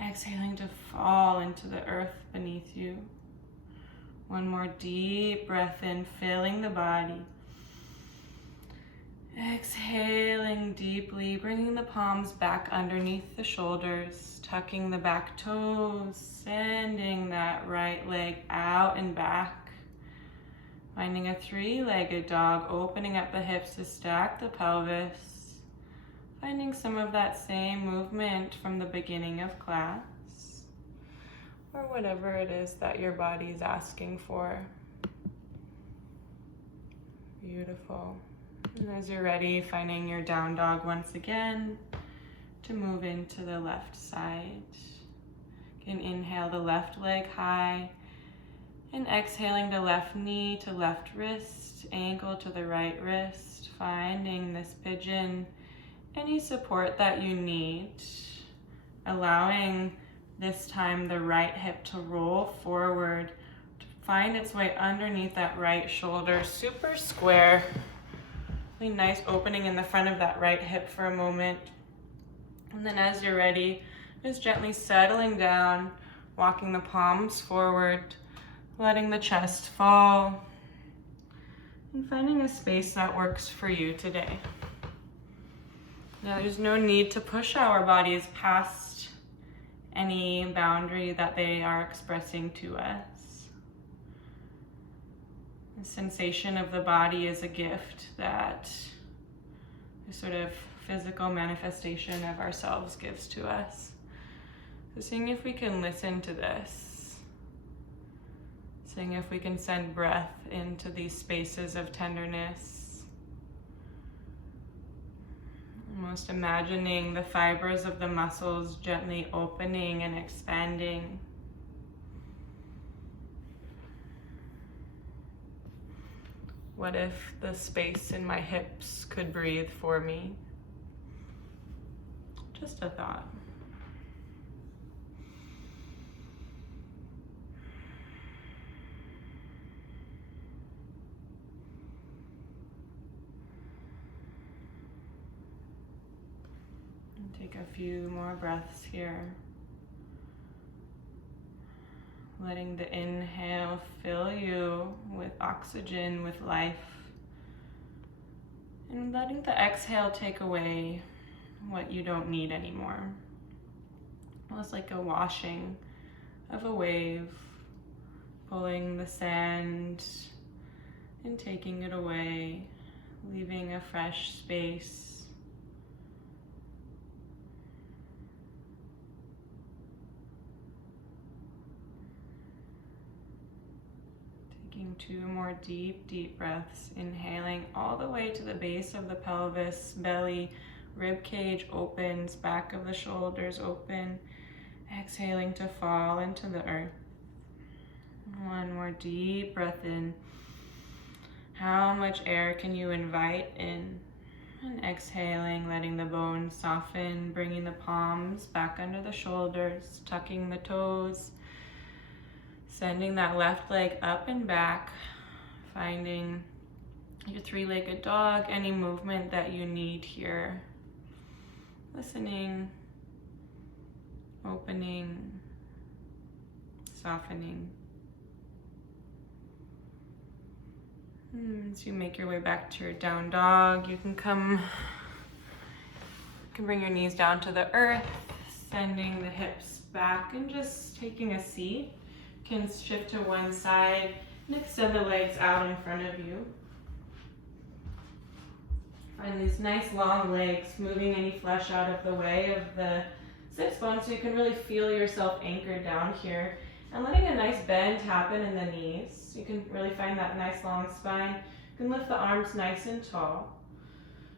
Exhaling to fall into the earth beneath you. 1 more deep breath in, filling the body. Exhaling deeply, bringing the palms back underneath the shoulders, tucking the back toes, sending that right leg out and back. Finding a 3-legged dog, opening up the hips to stack the pelvis. Finding some of that same movement from the beginning of class, or whatever it is that your body is asking for. Beautiful. And as you're ready, finding your down dog once again to move into the left side. You can inhale the left leg high and exhaling the left knee to left wrist, ankle to the right wrist, finding this pigeon. Any support that you need, allowing this time the right hip to roll forward, to find its way underneath that right shoulder, super square. Really nice opening in the front of that right hip for a moment. And then as you're ready, just gently settling down, walking the palms forward, letting the chest fall, and finding a space that works for you today. Now, there's no need to push our bodies past any boundary that they are expressing to us. The sensation of the body is a gift that the sort of physical manifestation of ourselves gives to us. So seeing if we can listen to this, seeing if we can send breath into these spaces of tenderness. Almost imagining the fibers of the muscles gently opening and expanding. What if the space in my hips could breathe for me? Just a thought. Take a few more breaths here. Letting the inhale fill you with oxygen, with life. And letting the exhale take away what you don't need anymore. Almost like a washing of a wave, pulling the sand and taking it away, leaving a fresh space. Taking 2 more deep breaths, inhaling all the way to the base of the pelvis, belly, rib cage opens, back of the shoulders open, exhaling to fall into the earth. 1 more deep breath in. How much air can you invite in? And exhaling, letting the bones soften, bringing the palms back under the shoulders, tucking the toes, sending that left leg up and back, finding your 3-legged dog, any movement that you need here. Listening, opening, softening. As you make your way back to your down dog, you can bring your knees down to the earth, sending the hips back and just taking a seat. You can shift to one side and extend the legs out in front of you. Find these nice long legs, moving any flesh out of the way of the sits bone so you can really feel yourself anchored down here. And letting a nice bend happen in the knees. You can really find that nice long spine. You can lift the arms nice and tall.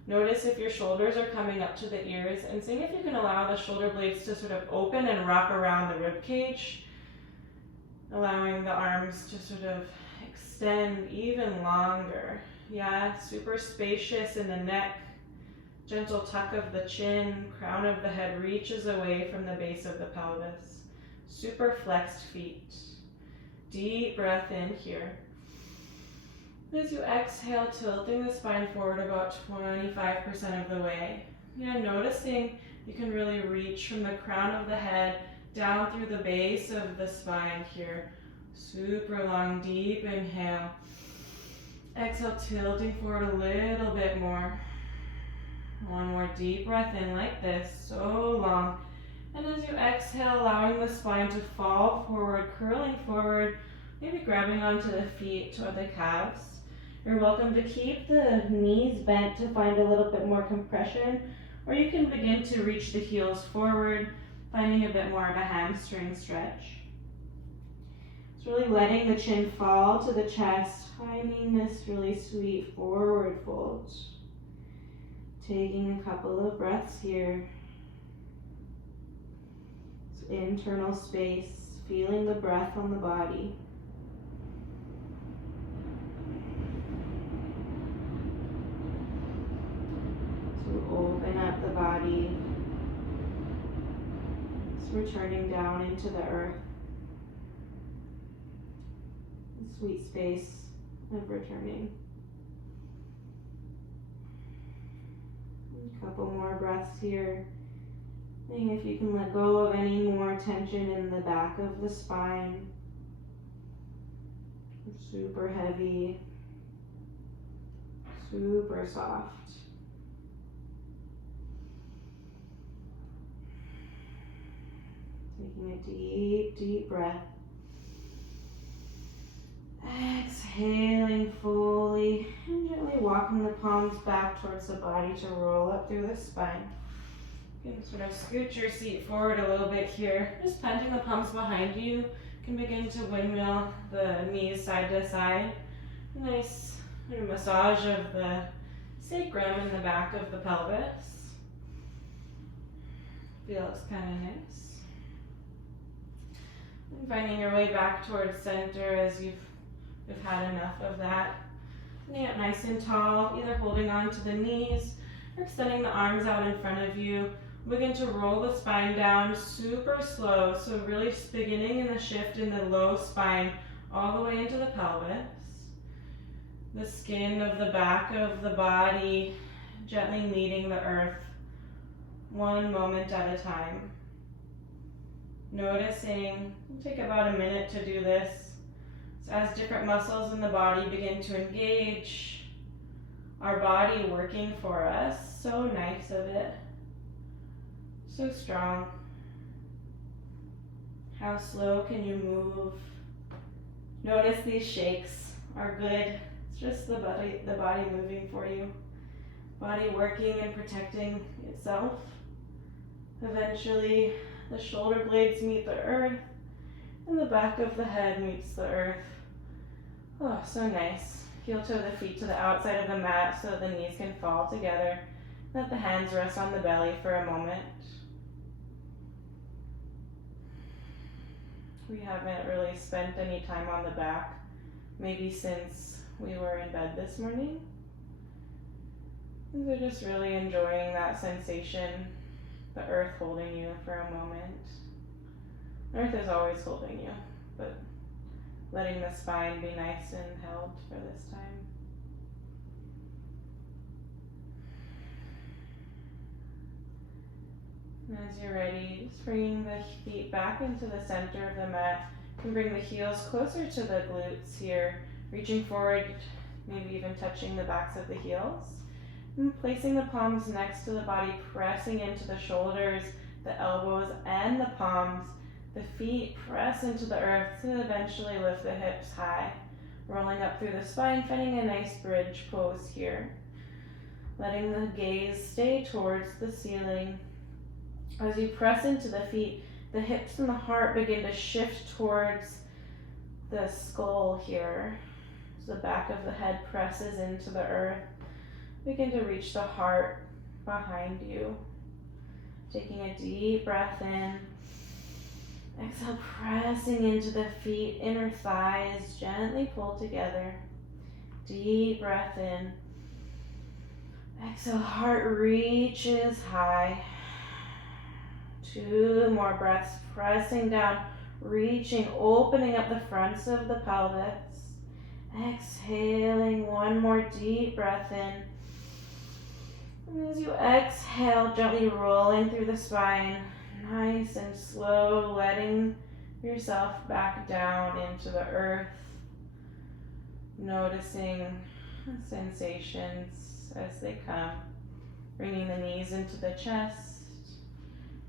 Notice if your shoulders are coming up to the ears, and seeing if you can allow the shoulder blades to sort of open and wrap around the rib cage, allowing the arms to sort of extend even longer. Yeah, super spacious in the neck, gentle tuck of the chin, crown of the head reaches away from the base of the pelvis. Super flexed feet. Deep breath in here. As you exhale, tilting the spine forward about 25% of the way. Yeah, noticing you can really reach from the crown of the head down through the base of the spine here. Super long, deep inhale. Exhale, tilting forward a little bit more. One more deep breath in like this, so long. And as you exhale, allowing the spine to fall forward, curling forward, maybe grabbing onto the feet or the calves. You're welcome to keep the knees bent to find a little bit more compression, or you can begin to reach the heels forward, finding a bit more of a hamstring stretch. It's really letting the chin fall to the chest, finding this really sweet forward fold. Taking a couple of breaths here. It's internal space, feeling the breath on the body. To open up the body. It's returning down into the earth. Sweet space of returning. A couple more breaths here. Seeing if you can let go of any more tension in the back of the spine. Super heavy, super soft. Taking a deep, deep breath. Exhaling fully and gently walking the palms back towards the body to roll up through the spine. You can sort of scoot your seat forward a little bit here. Just planting the palms behind you. You can begin to windmill the knees side to side. A nice sort of massage of the sacrum in the back of the pelvis. Feels kind of nice. And finding your way back towards center as you've had enough of that. Sitting up nice and tall, either holding on to the knees or extending the arms out in front of you. Begin to roll the spine down super slow, so really beginning in the shift in the low spine all the way into the pelvis. The skin of the back of the body gently meeting the earth, one moment at a time. Noticing, it'll take about a minute to do this. So as different muscles in the body begin to engage, our body working for us, so nice of it, so strong. How slow can you move? Notice these shakes are good. It's just the body moving for you. Body working and protecting itself. Eventually, the shoulder blades meet the earth, and the back of the head meets the earth. Oh, so nice. Heel toe the feet to the outside of the mat so the knees can fall together. Let the hands rest on the belly for a moment. We haven't really spent any time on the back, maybe since we were in bed this morning. And so just really enjoying that sensation, the earth holding you for a moment. Earth is always holding you, but letting the spine be nice and held for this time. And as you're ready, just bringing the feet back into the center of the mat. You can bring the heels closer to the glutes here, reaching forward, maybe even touching the backs of the heels. And placing the palms next to the body, pressing into the shoulders, the elbows, and the palms. The feet press into the earth to eventually lift the hips high. Rolling up through the spine, finding a nice bridge pose here. Letting the gaze stay towards the ceiling. As you press into the feet, The hips and the heart begin to shift towards the skull here. As the back of the head presses into the earth, begin to reach the heart behind you. Taking a deep breath in. Exhale, pressing into the feet, inner thighs gently pull together. Deep breath in. Exhale, heart reaches high. 2 more breaths, pressing down, reaching, opening up the fronts of the pelvis. Exhaling, 1 more deep breath in. And as you exhale, gently rolling through the spine, nice and slow, letting yourself back down into the earth. Noticing the sensations as they come. Bringing the knees into the chest.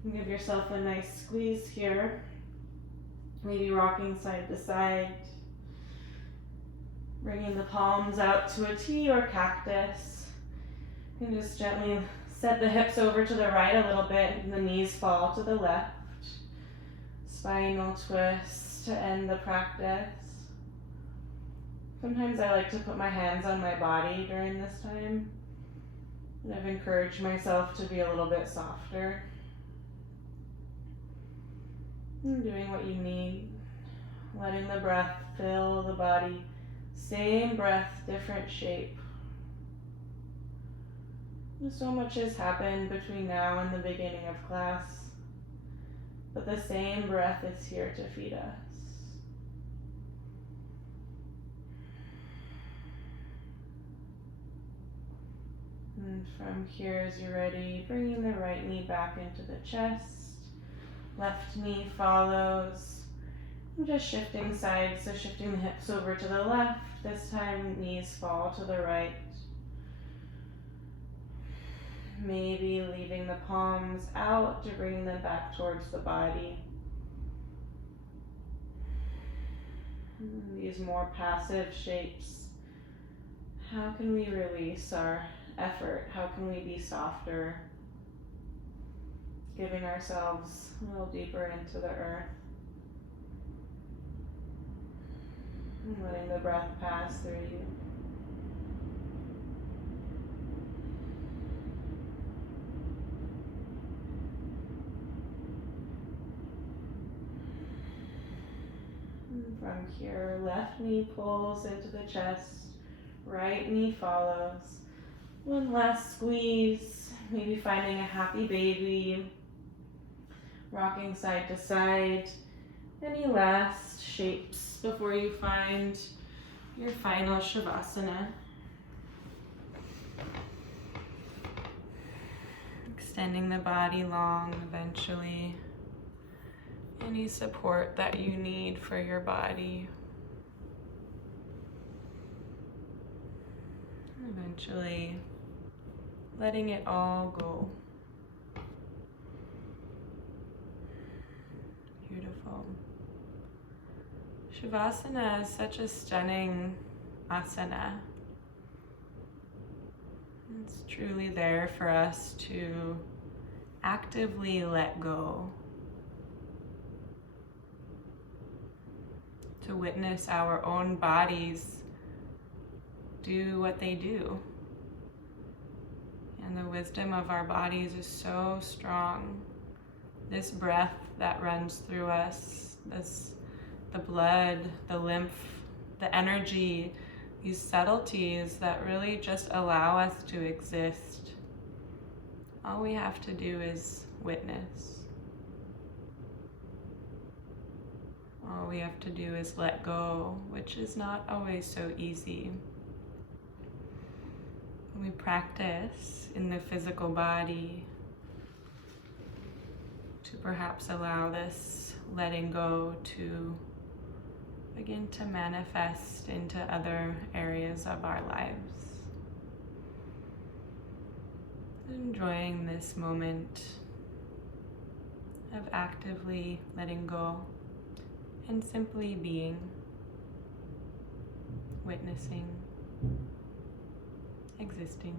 And give yourself a nice squeeze here. Maybe rocking side to side. Bringing the palms out to a T or cactus. And just gently set the hips over to the right a little bit and the knees fall to the left. Spinal twist to end the practice. Sometimes I like to put my hands on my body during this time. And I've encouraged myself to be a little bit softer. And doing what you need. Letting the breath fill the body. Same breath, different shape. So much has happened between now and the beginning of class, but the same breath is here to feed us. And from here, as you're ready, bringing the right knee back into the chest, left knee follows, and just shifting sides, so shifting the hips over to the left, this time knees fall to the right. Maybe leaving the palms out to bring them back towards the body. These more passive shapes. How can we release our effort? How can we be softer? Giving ourselves a little deeper into the earth. And letting the breath pass through you. From here, left knee pulls into the chest, right knee follows. 1 last squeeze, maybe finding a happy baby, rocking side to side. Any last shapes before you find your final Shavasana? Extending the body long eventually. Any support that you need for your body. Eventually, letting it all go. Beautiful. Shavasana is such a stunning asana. It's truly there for us to actively let go. To witness our own bodies do what they do. And the wisdom of our bodies is so strong. This breath that runs through us, the blood, the lymph, the energy, these subtleties that really just allow us to exist. All we have to do is witness. All we have to do is let go, which is not always so easy. We practice in the physical body to perhaps allow this letting go to begin to manifest into other areas of our lives. Enjoying this moment of actively letting go and simply being, witnessing, existing.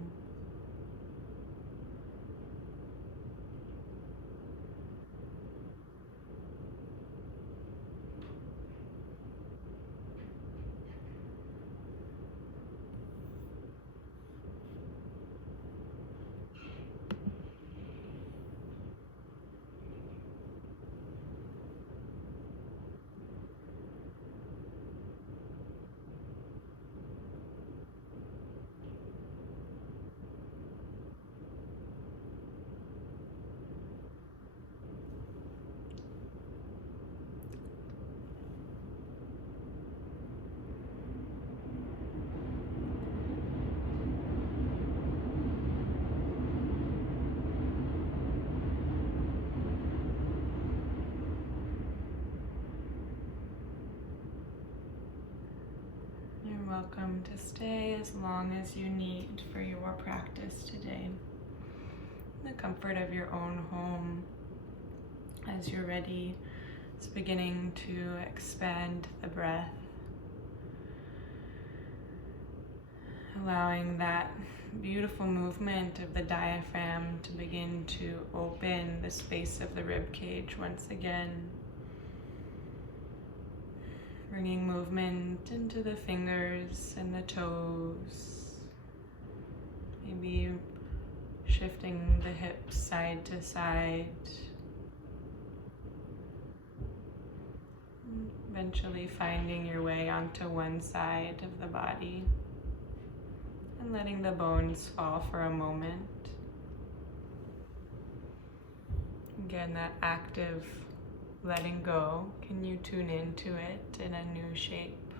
welcome to stay as long as you need for your practice today. In the comfort of your own home. As you're ready, it's beginning to expand the breath. Allowing that beautiful movement of the diaphragm to begin to open the space of the rib cage once again. Bringing movement into the fingers and the toes. Maybe shifting the hips side to side. Eventually finding your way onto one side of the body. And letting the bones fall for a moment. Again, that active letting go. Can you tune into it in a new shape?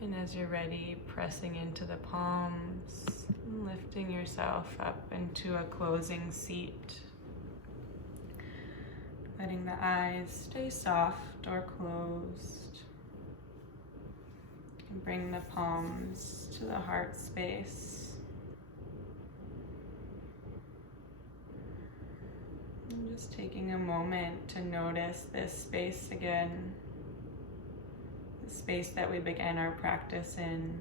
And as you're ready, pressing into the palms, and lifting yourself up into a closing seat. Letting the eyes stay soft or closed. And bring the palms to the heart space. And just taking a moment to notice this space again. The space that we began our practice in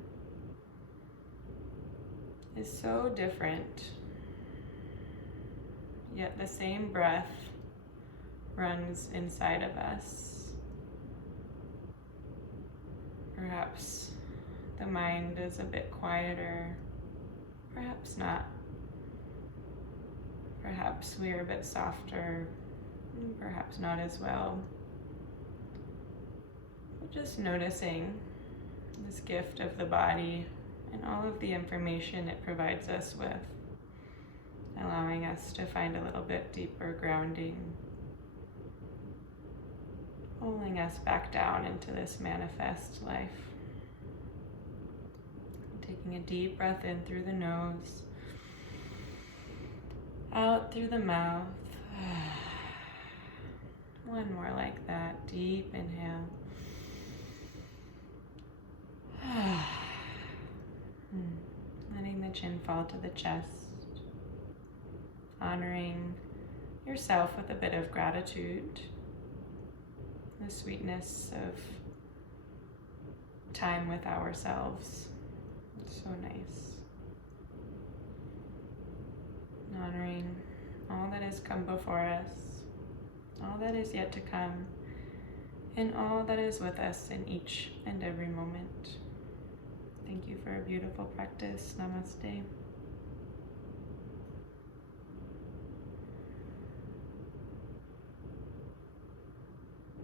is so different. Yet the same breath runs inside of us. Perhaps the mind is a bit quieter, perhaps not. Perhaps we are a bit softer, perhaps not as well. But just noticing this gift of the body and all of the information it provides us with, allowing us to find a little bit deeper grounding, pulling us back down into this manifest life. Taking a deep breath in through the nose, out through the mouth. One more like that. Deep inhale. Letting the chin fall to the chest. Honoring yourself with a bit of gratitude. The sweetness of time with ourselves. It's so nice. Honoring all that has come before us, all that is yet to come, and all that is with us in each and every moment. Thank you for a beautiful practice. Namaste.